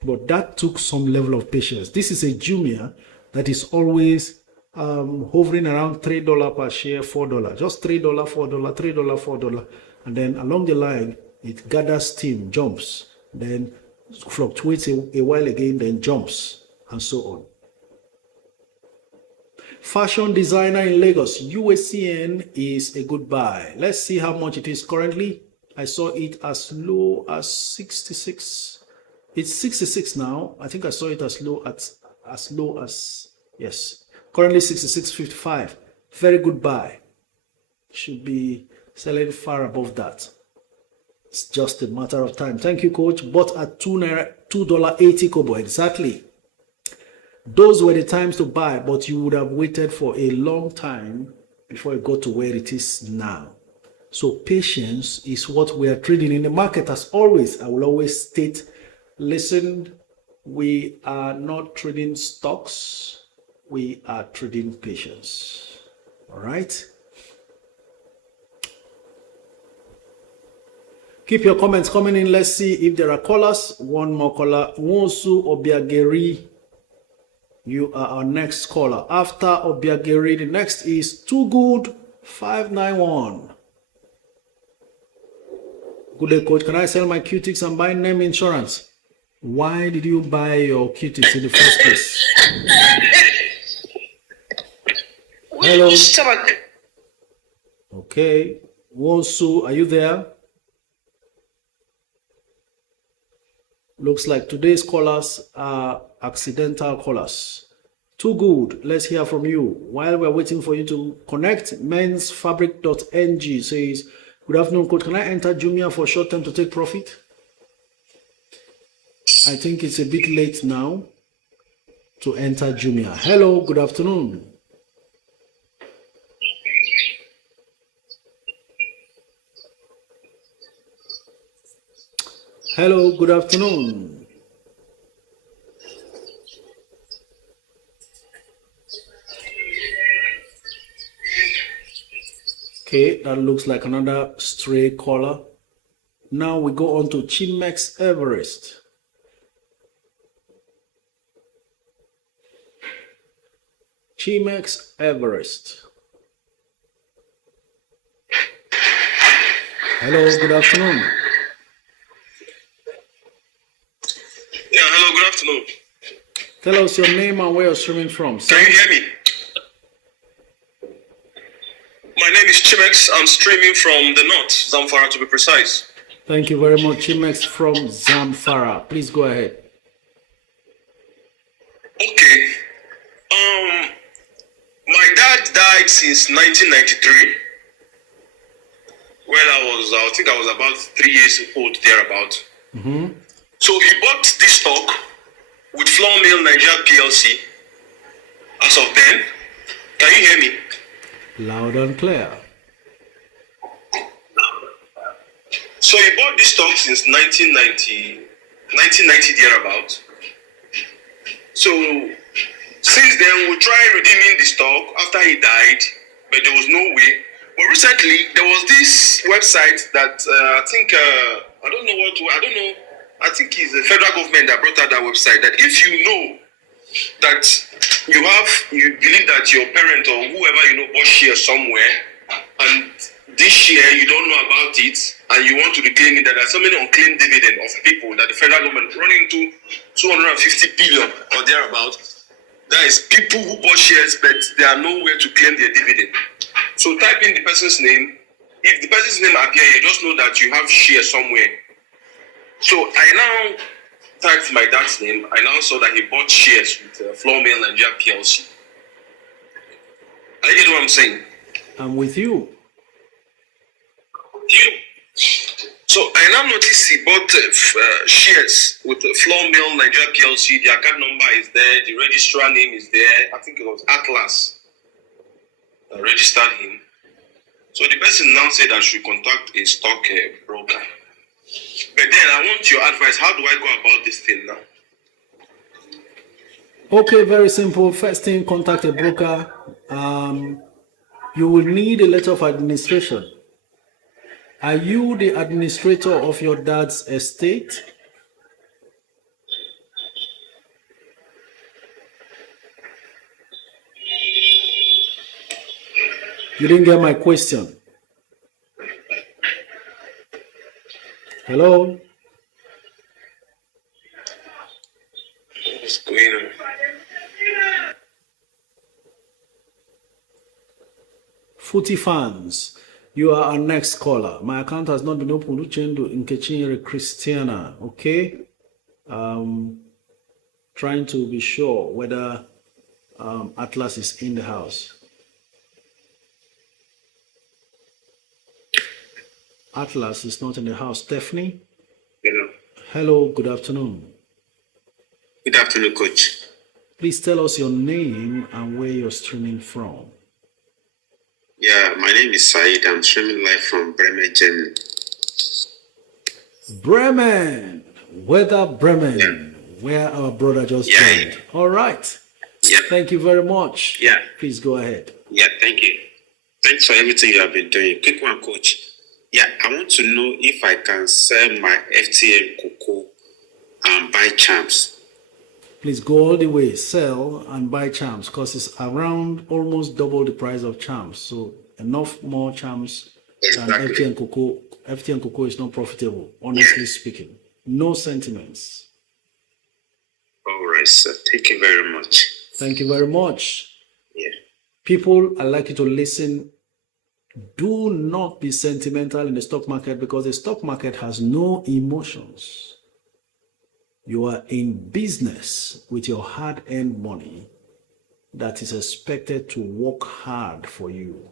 But that took some level of patience. This is a Jumia that is always hovering around $3 per share, $4, just $3, $4, $3, $4, and then along the line it gathers steam, jumps, then fluctuates a while again, then jumps, and so on. Fashion designer in Lagos, USCN is a good buy. Let's see how much it is currently. I saw it as low as 66. It's 66 now. I think I saw it as low as yes. Currently 66.55. Very good buy. Should be selling far above that. It's just a matter of time. Thank you, Coach. Bought at $2.80 kobo exactly. Those were the times to buy, but you would have waited for a long time before it got to where it is now. So patience is what we are trading in the market. As always, I will always state, listen, we are not trading stocks. We are trading patience. All right. Keep your comments coming in. Let's see if there are callers. One more caller. Wonsu Obiageri. You are our next caller. After Obiageri, the next is Too Good 591. Good day, Coach. Can I sell my Q-Tics and buy name insurance? Why did you buy your Q-Tics in the first place? Hello. Okay. Wonsu, are you there? Looks like today's callers are accidental callers. Too good. Let's hear from you. While we're waiting for you to connect, mensfabric.ng says, good afternoon, Coach. Can I enter Jumia for short term to take profit? I think it's a bit late now to enter Jumia. Hello, good afternoon. Hello, good afternoon. Okay, that looks like another stray caller. Now we go on to Chimex Everest. Chimex Everest. Hello, good afternoon. Yeah, hello, good afternoon. Tell us your name and where you're streaming from. Can you hear me? My name is Chimex. I'm streaming from the north, Zamfara to be precise. Thank you very much, Chimex from Zamfara. Please go ahead. Okay. My dad died since 1993. When I think I was about 3 years old, thereabout. So he bought this stock with Flour Mill Nigeria PLC. As of then, can you hear me? Loud and clear. So he bought this stock since 1990 thereabout. So since then, we tried redeeming the stock after he died, but there was no way. But recently, there was this website that I think I think it's the federal government that brought out that website. That if you know that you believe that your parent or whoever bought share somewhere, and this share you don't know about it, and you want to reclaim it, that there are so many unclaimed dividend of people that the federal government running into 250 billion or thereabout. That is people who bought shares, but they are nowhere to claim their dividend. So type in the person's name. If the person's name appears, you just know that you have shares somewhere. So I now typed my dad's name. I now saw that he bought shares with Flour Mill Nigeria PLC. I get what I'm saying. I'm with you. So I now noticed he bought shares with Flour Mill Nigeria PLC. The account number is there. The registrar name is there. I think it was Atlas that registered him. So the person now said I should contact a stock broker. But then I want your advice. How do I go about this thing now? Okay, very simple. First thing, contact a broker. You will need a letter of administration. Are you the administrator of your dad's estate? You didn't get my question. Hello? What's going on? Footy fans, you are our next caller. My account has not been opened. Uchendu Nkechinyere Christiana, okay? Trying to be sure whether Atlas is in the house. Atlas is not in the house. Stephanie? Hello. Hello, good afternoon. Good afternoon, Coach. Please tell us your name and where you're streaming from. Yeah, my name is Said. I'm streaming live from Bremen, Germany. Bremen! Whether Bremen, Yeah. where our brother just Yeah, joined. yeah. All right. Yeah. Thank you very much. Yeah. Please go ahead. Yeah, thank you. Thanks for everything you have been doing. Quick one, Coach. Yeah, I want to know if I can sell my FTM cocoa and buy champs. Please go all the way, sell and buy champs because it's around almost double the price of champs. So enough more champs than Exactly. FTN cocoa. FTN cocoa is not profitable, honestly speaking. No sentiments. All right, sir. Thank you very much. Thank you very much. Yeah. People, I'd like you to listen. Do not be sentimental in the stock market because the stock market has no emotions. You are in business with your hard-earned money that is expected to work hard for you.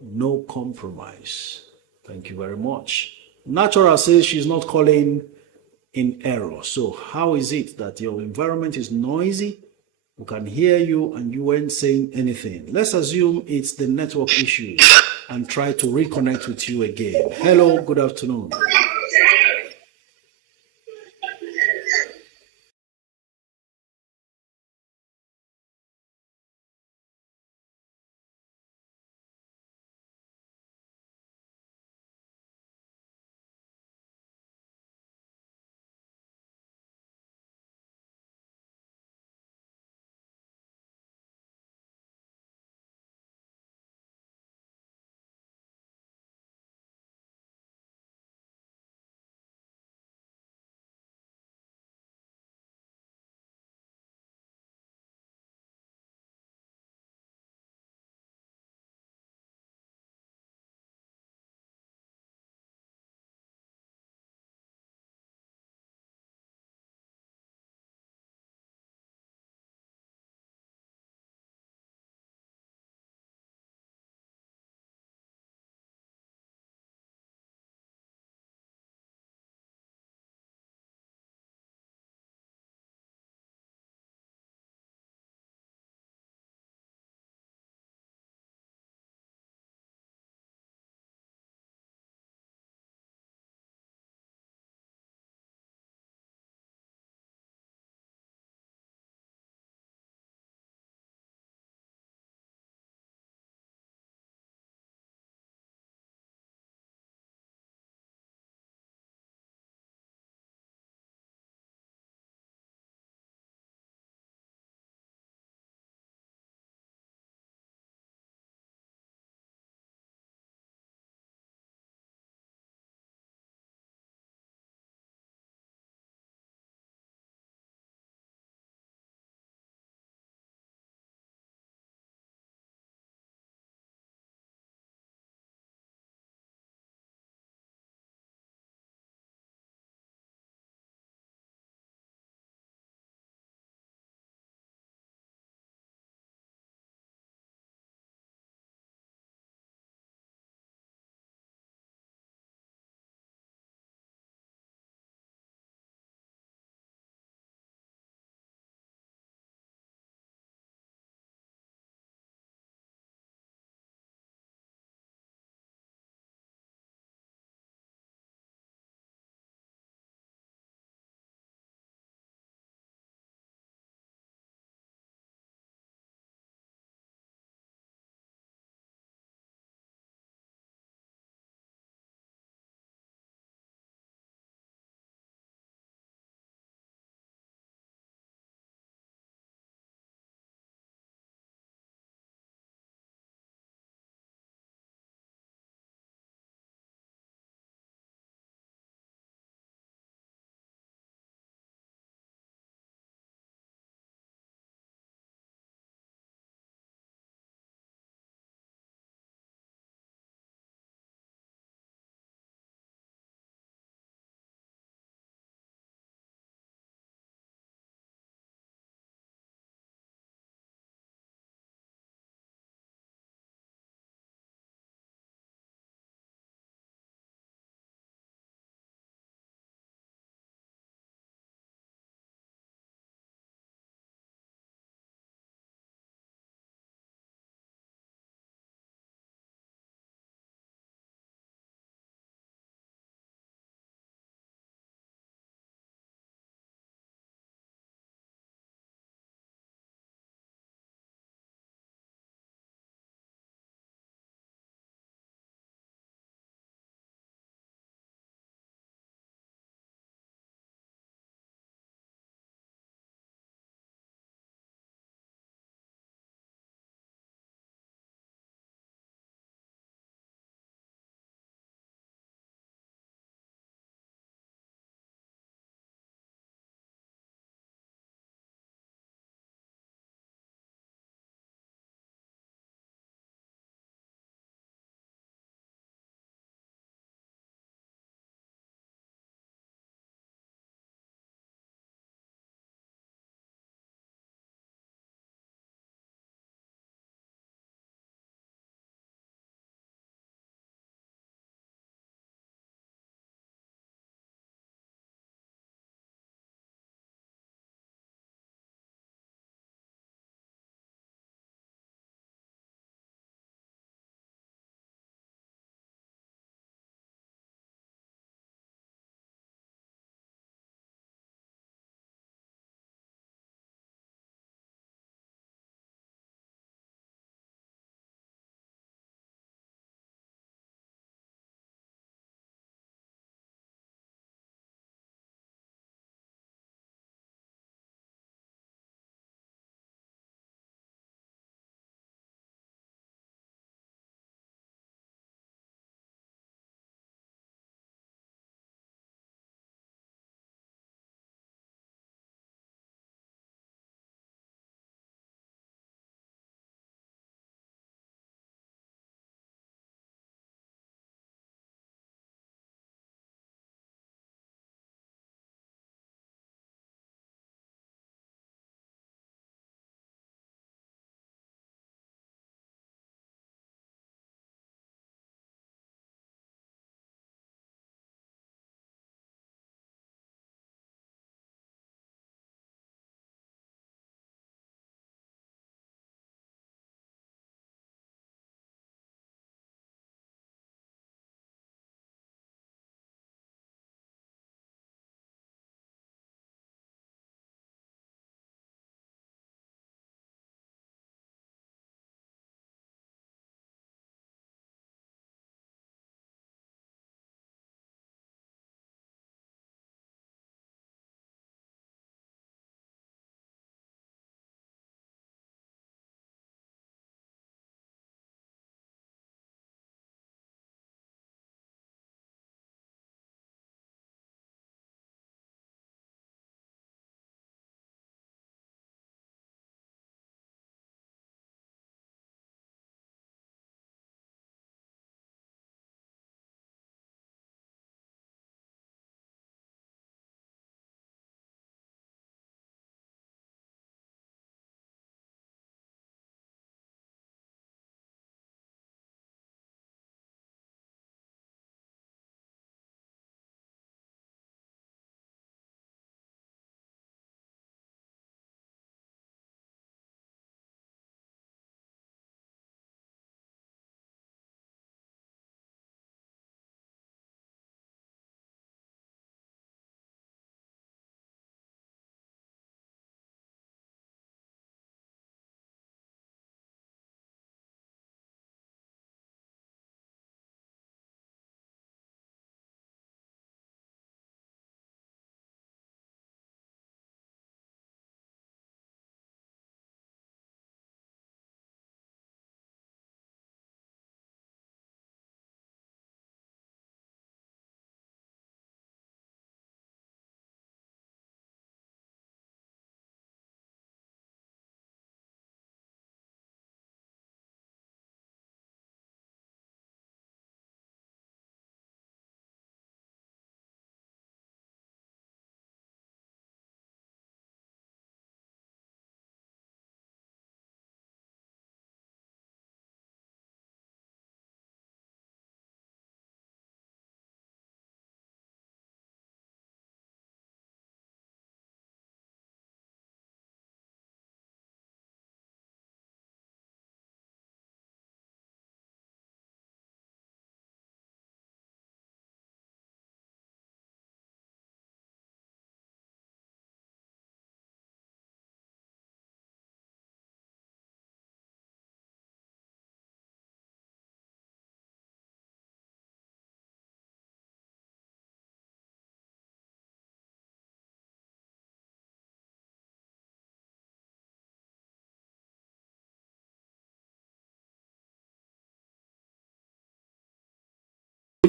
No compromise. Thank you very much. Natural says she's not calling in error. So how is it that your environment is noisy? We can hear you and you weren't saying anything. Let's assume it's the network issue and try to reconnect with you again. Hello, good afternoon.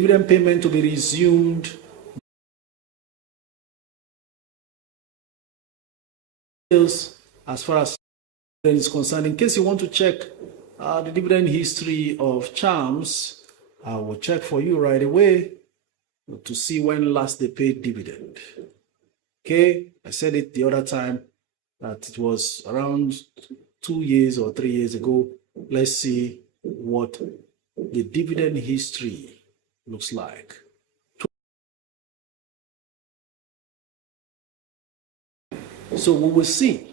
dividend payment to be resumed as far as dividend is concerned. In case you want to check the dividend history of Charms, I will check for you right away to see when last they paid dividend. Okay, I said it the other time that it was around 2 years or 3 years ago. Let's see what the dividend history looks like. So we will see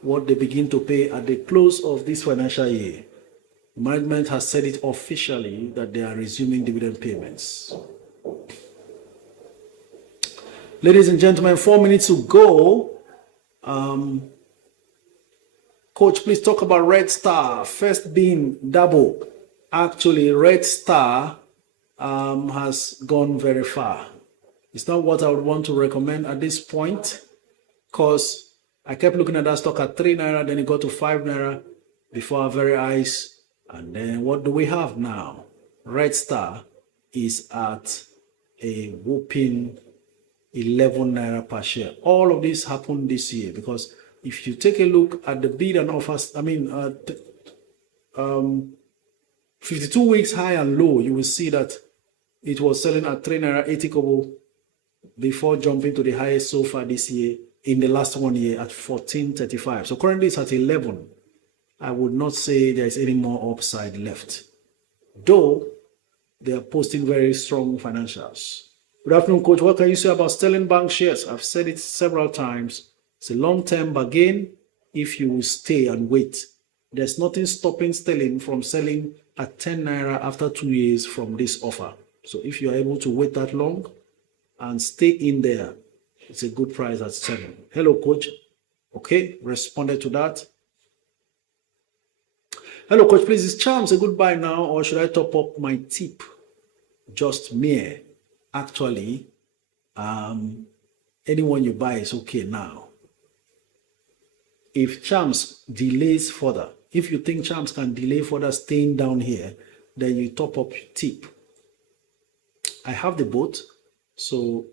what they begin to pay at the close of this financial year. Management has said it officially that they are resuming dividend payments. Ladies and gentlemen, 4 minutes to go. Coach, please talk about Red Star. First being double. Actually, Red Star has gone very far. It's not what I would want to recommend at this point, because I kept looking at that stock at 3 naira, then it got to 5 naira before our very eyes. And then what do we have now? Red Star is at a whopping 11 naira per share. All of this happened this year, because if you take a look at the bid and offers, 52 weeks high and low, you will see that it was selling at 3 naira 80 kobo before jumping to the highest so far this year in the last 1 year at 14.35. So currently it's at 11. I would not say there is any more upside left, though they are posting very strong financials. Good afternoon, Coach. What can you say about Sterling Bank shares? I've said it several times. It's a long-term bargain if you will stay and wait. There's nothing stopping Sterling from selling at 10 naira after 2 years from this offer. So if you are able to wait that long and stay in there, it's a good price at 7. Hello, Coach. Okay, responded to that. Hello, Coach. Please, is Charms a good buy now, or should I top up my tip? Just mere. Actually, anyone you buy is okay now. If Charms delays further, if you think Charms can delay further staying down here, then you top up your tip. I have the boat, so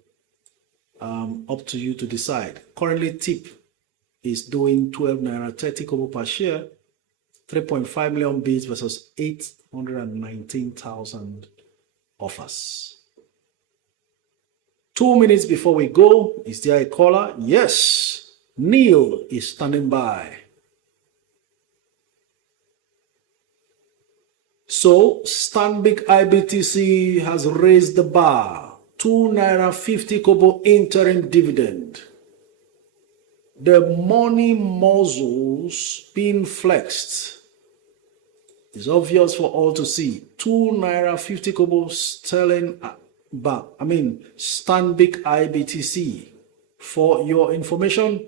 up to you to decide. Currently, tip is doing 12 naira 30 kobo per share, 3.5 million bids versus 819,000 offers. 2 minutes before we go, is there a caller? Yes, Neil is standing by. So, Stanbic IBTC has raised the bar. 2 naira 50 kobo interim dividend. The money muscles being flexed is obvious for all to see. 2 naira 50 kobo sterling back. Stanbic IBTC. For your information,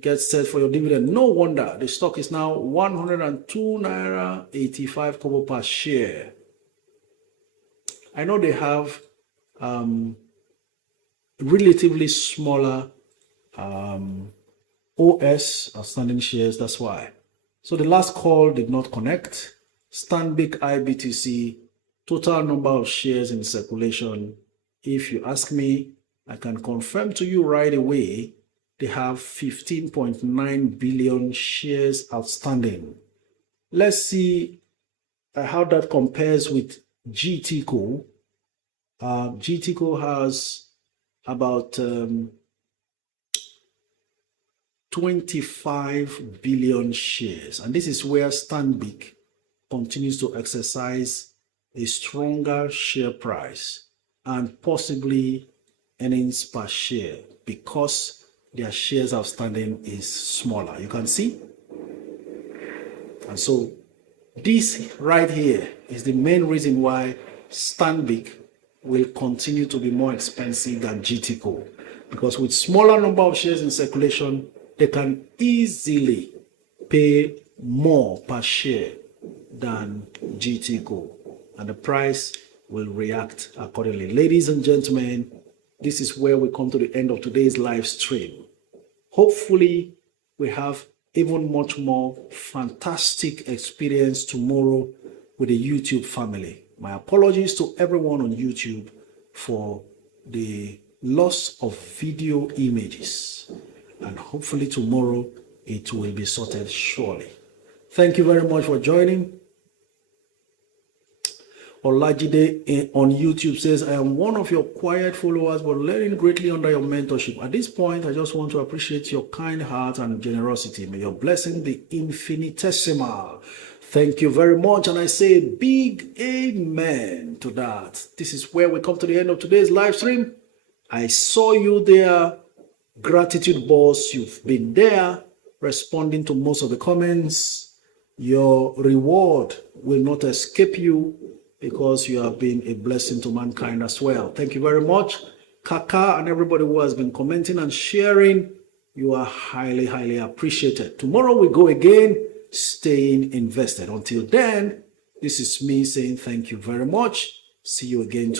get set for your dividend. No wonder the stock is now 102 naira 85 kobo per share. I know they have relatively smaller OS outstanding shares, that's why. So the last call did not connect. Stanbic IBTC, total number of shares in circulation. If you ask me, I can confirm to you right away, they have 15.9 billion shares outstanding. Let's see how that compares with GTCO. GTCO has about 25 billion shares. And this is where Stanbic continues to exercise a stronger share price and possibly earnings per share because their shares outstanding is smaller. You can see. And so this right here is the main reason why Stanbic will continue to be more expensive than GTCO, because with smaller number of shares in circulation, they can easily pay more per share than GTCO, and the price will react accordingly. Ladies and gentlemen, this is where we come to the end of today's live stream. Hopefully, we have even much more fantastic experience tomorrow with the YouTube family. My apologies to everyone on YouTube for the loss of video images. And hopefully tomorrow it will be sorted surely. Thank you very much for joining. Olajide on YouTube says, I am one of your quiet followers, but learning greatly under your mentorship. At this point, I just want to appreciate your kind heart and generosity. May your blessing be infinitesimal. Thank you very much. And I say a big amen to that. This is where we come to the end of today's live stream. I saw you there. Gratitude boss, you've been there responding to most of the comments. Your reward will not escape you, because you have been a blessing to mankind as well. Thank you very much. Kaka and everybody who has been commenting and sharing, you are highly, highly appreciated. Tomorrow we go again, staying invested. Until then, this is me saying thank you very much. See you again.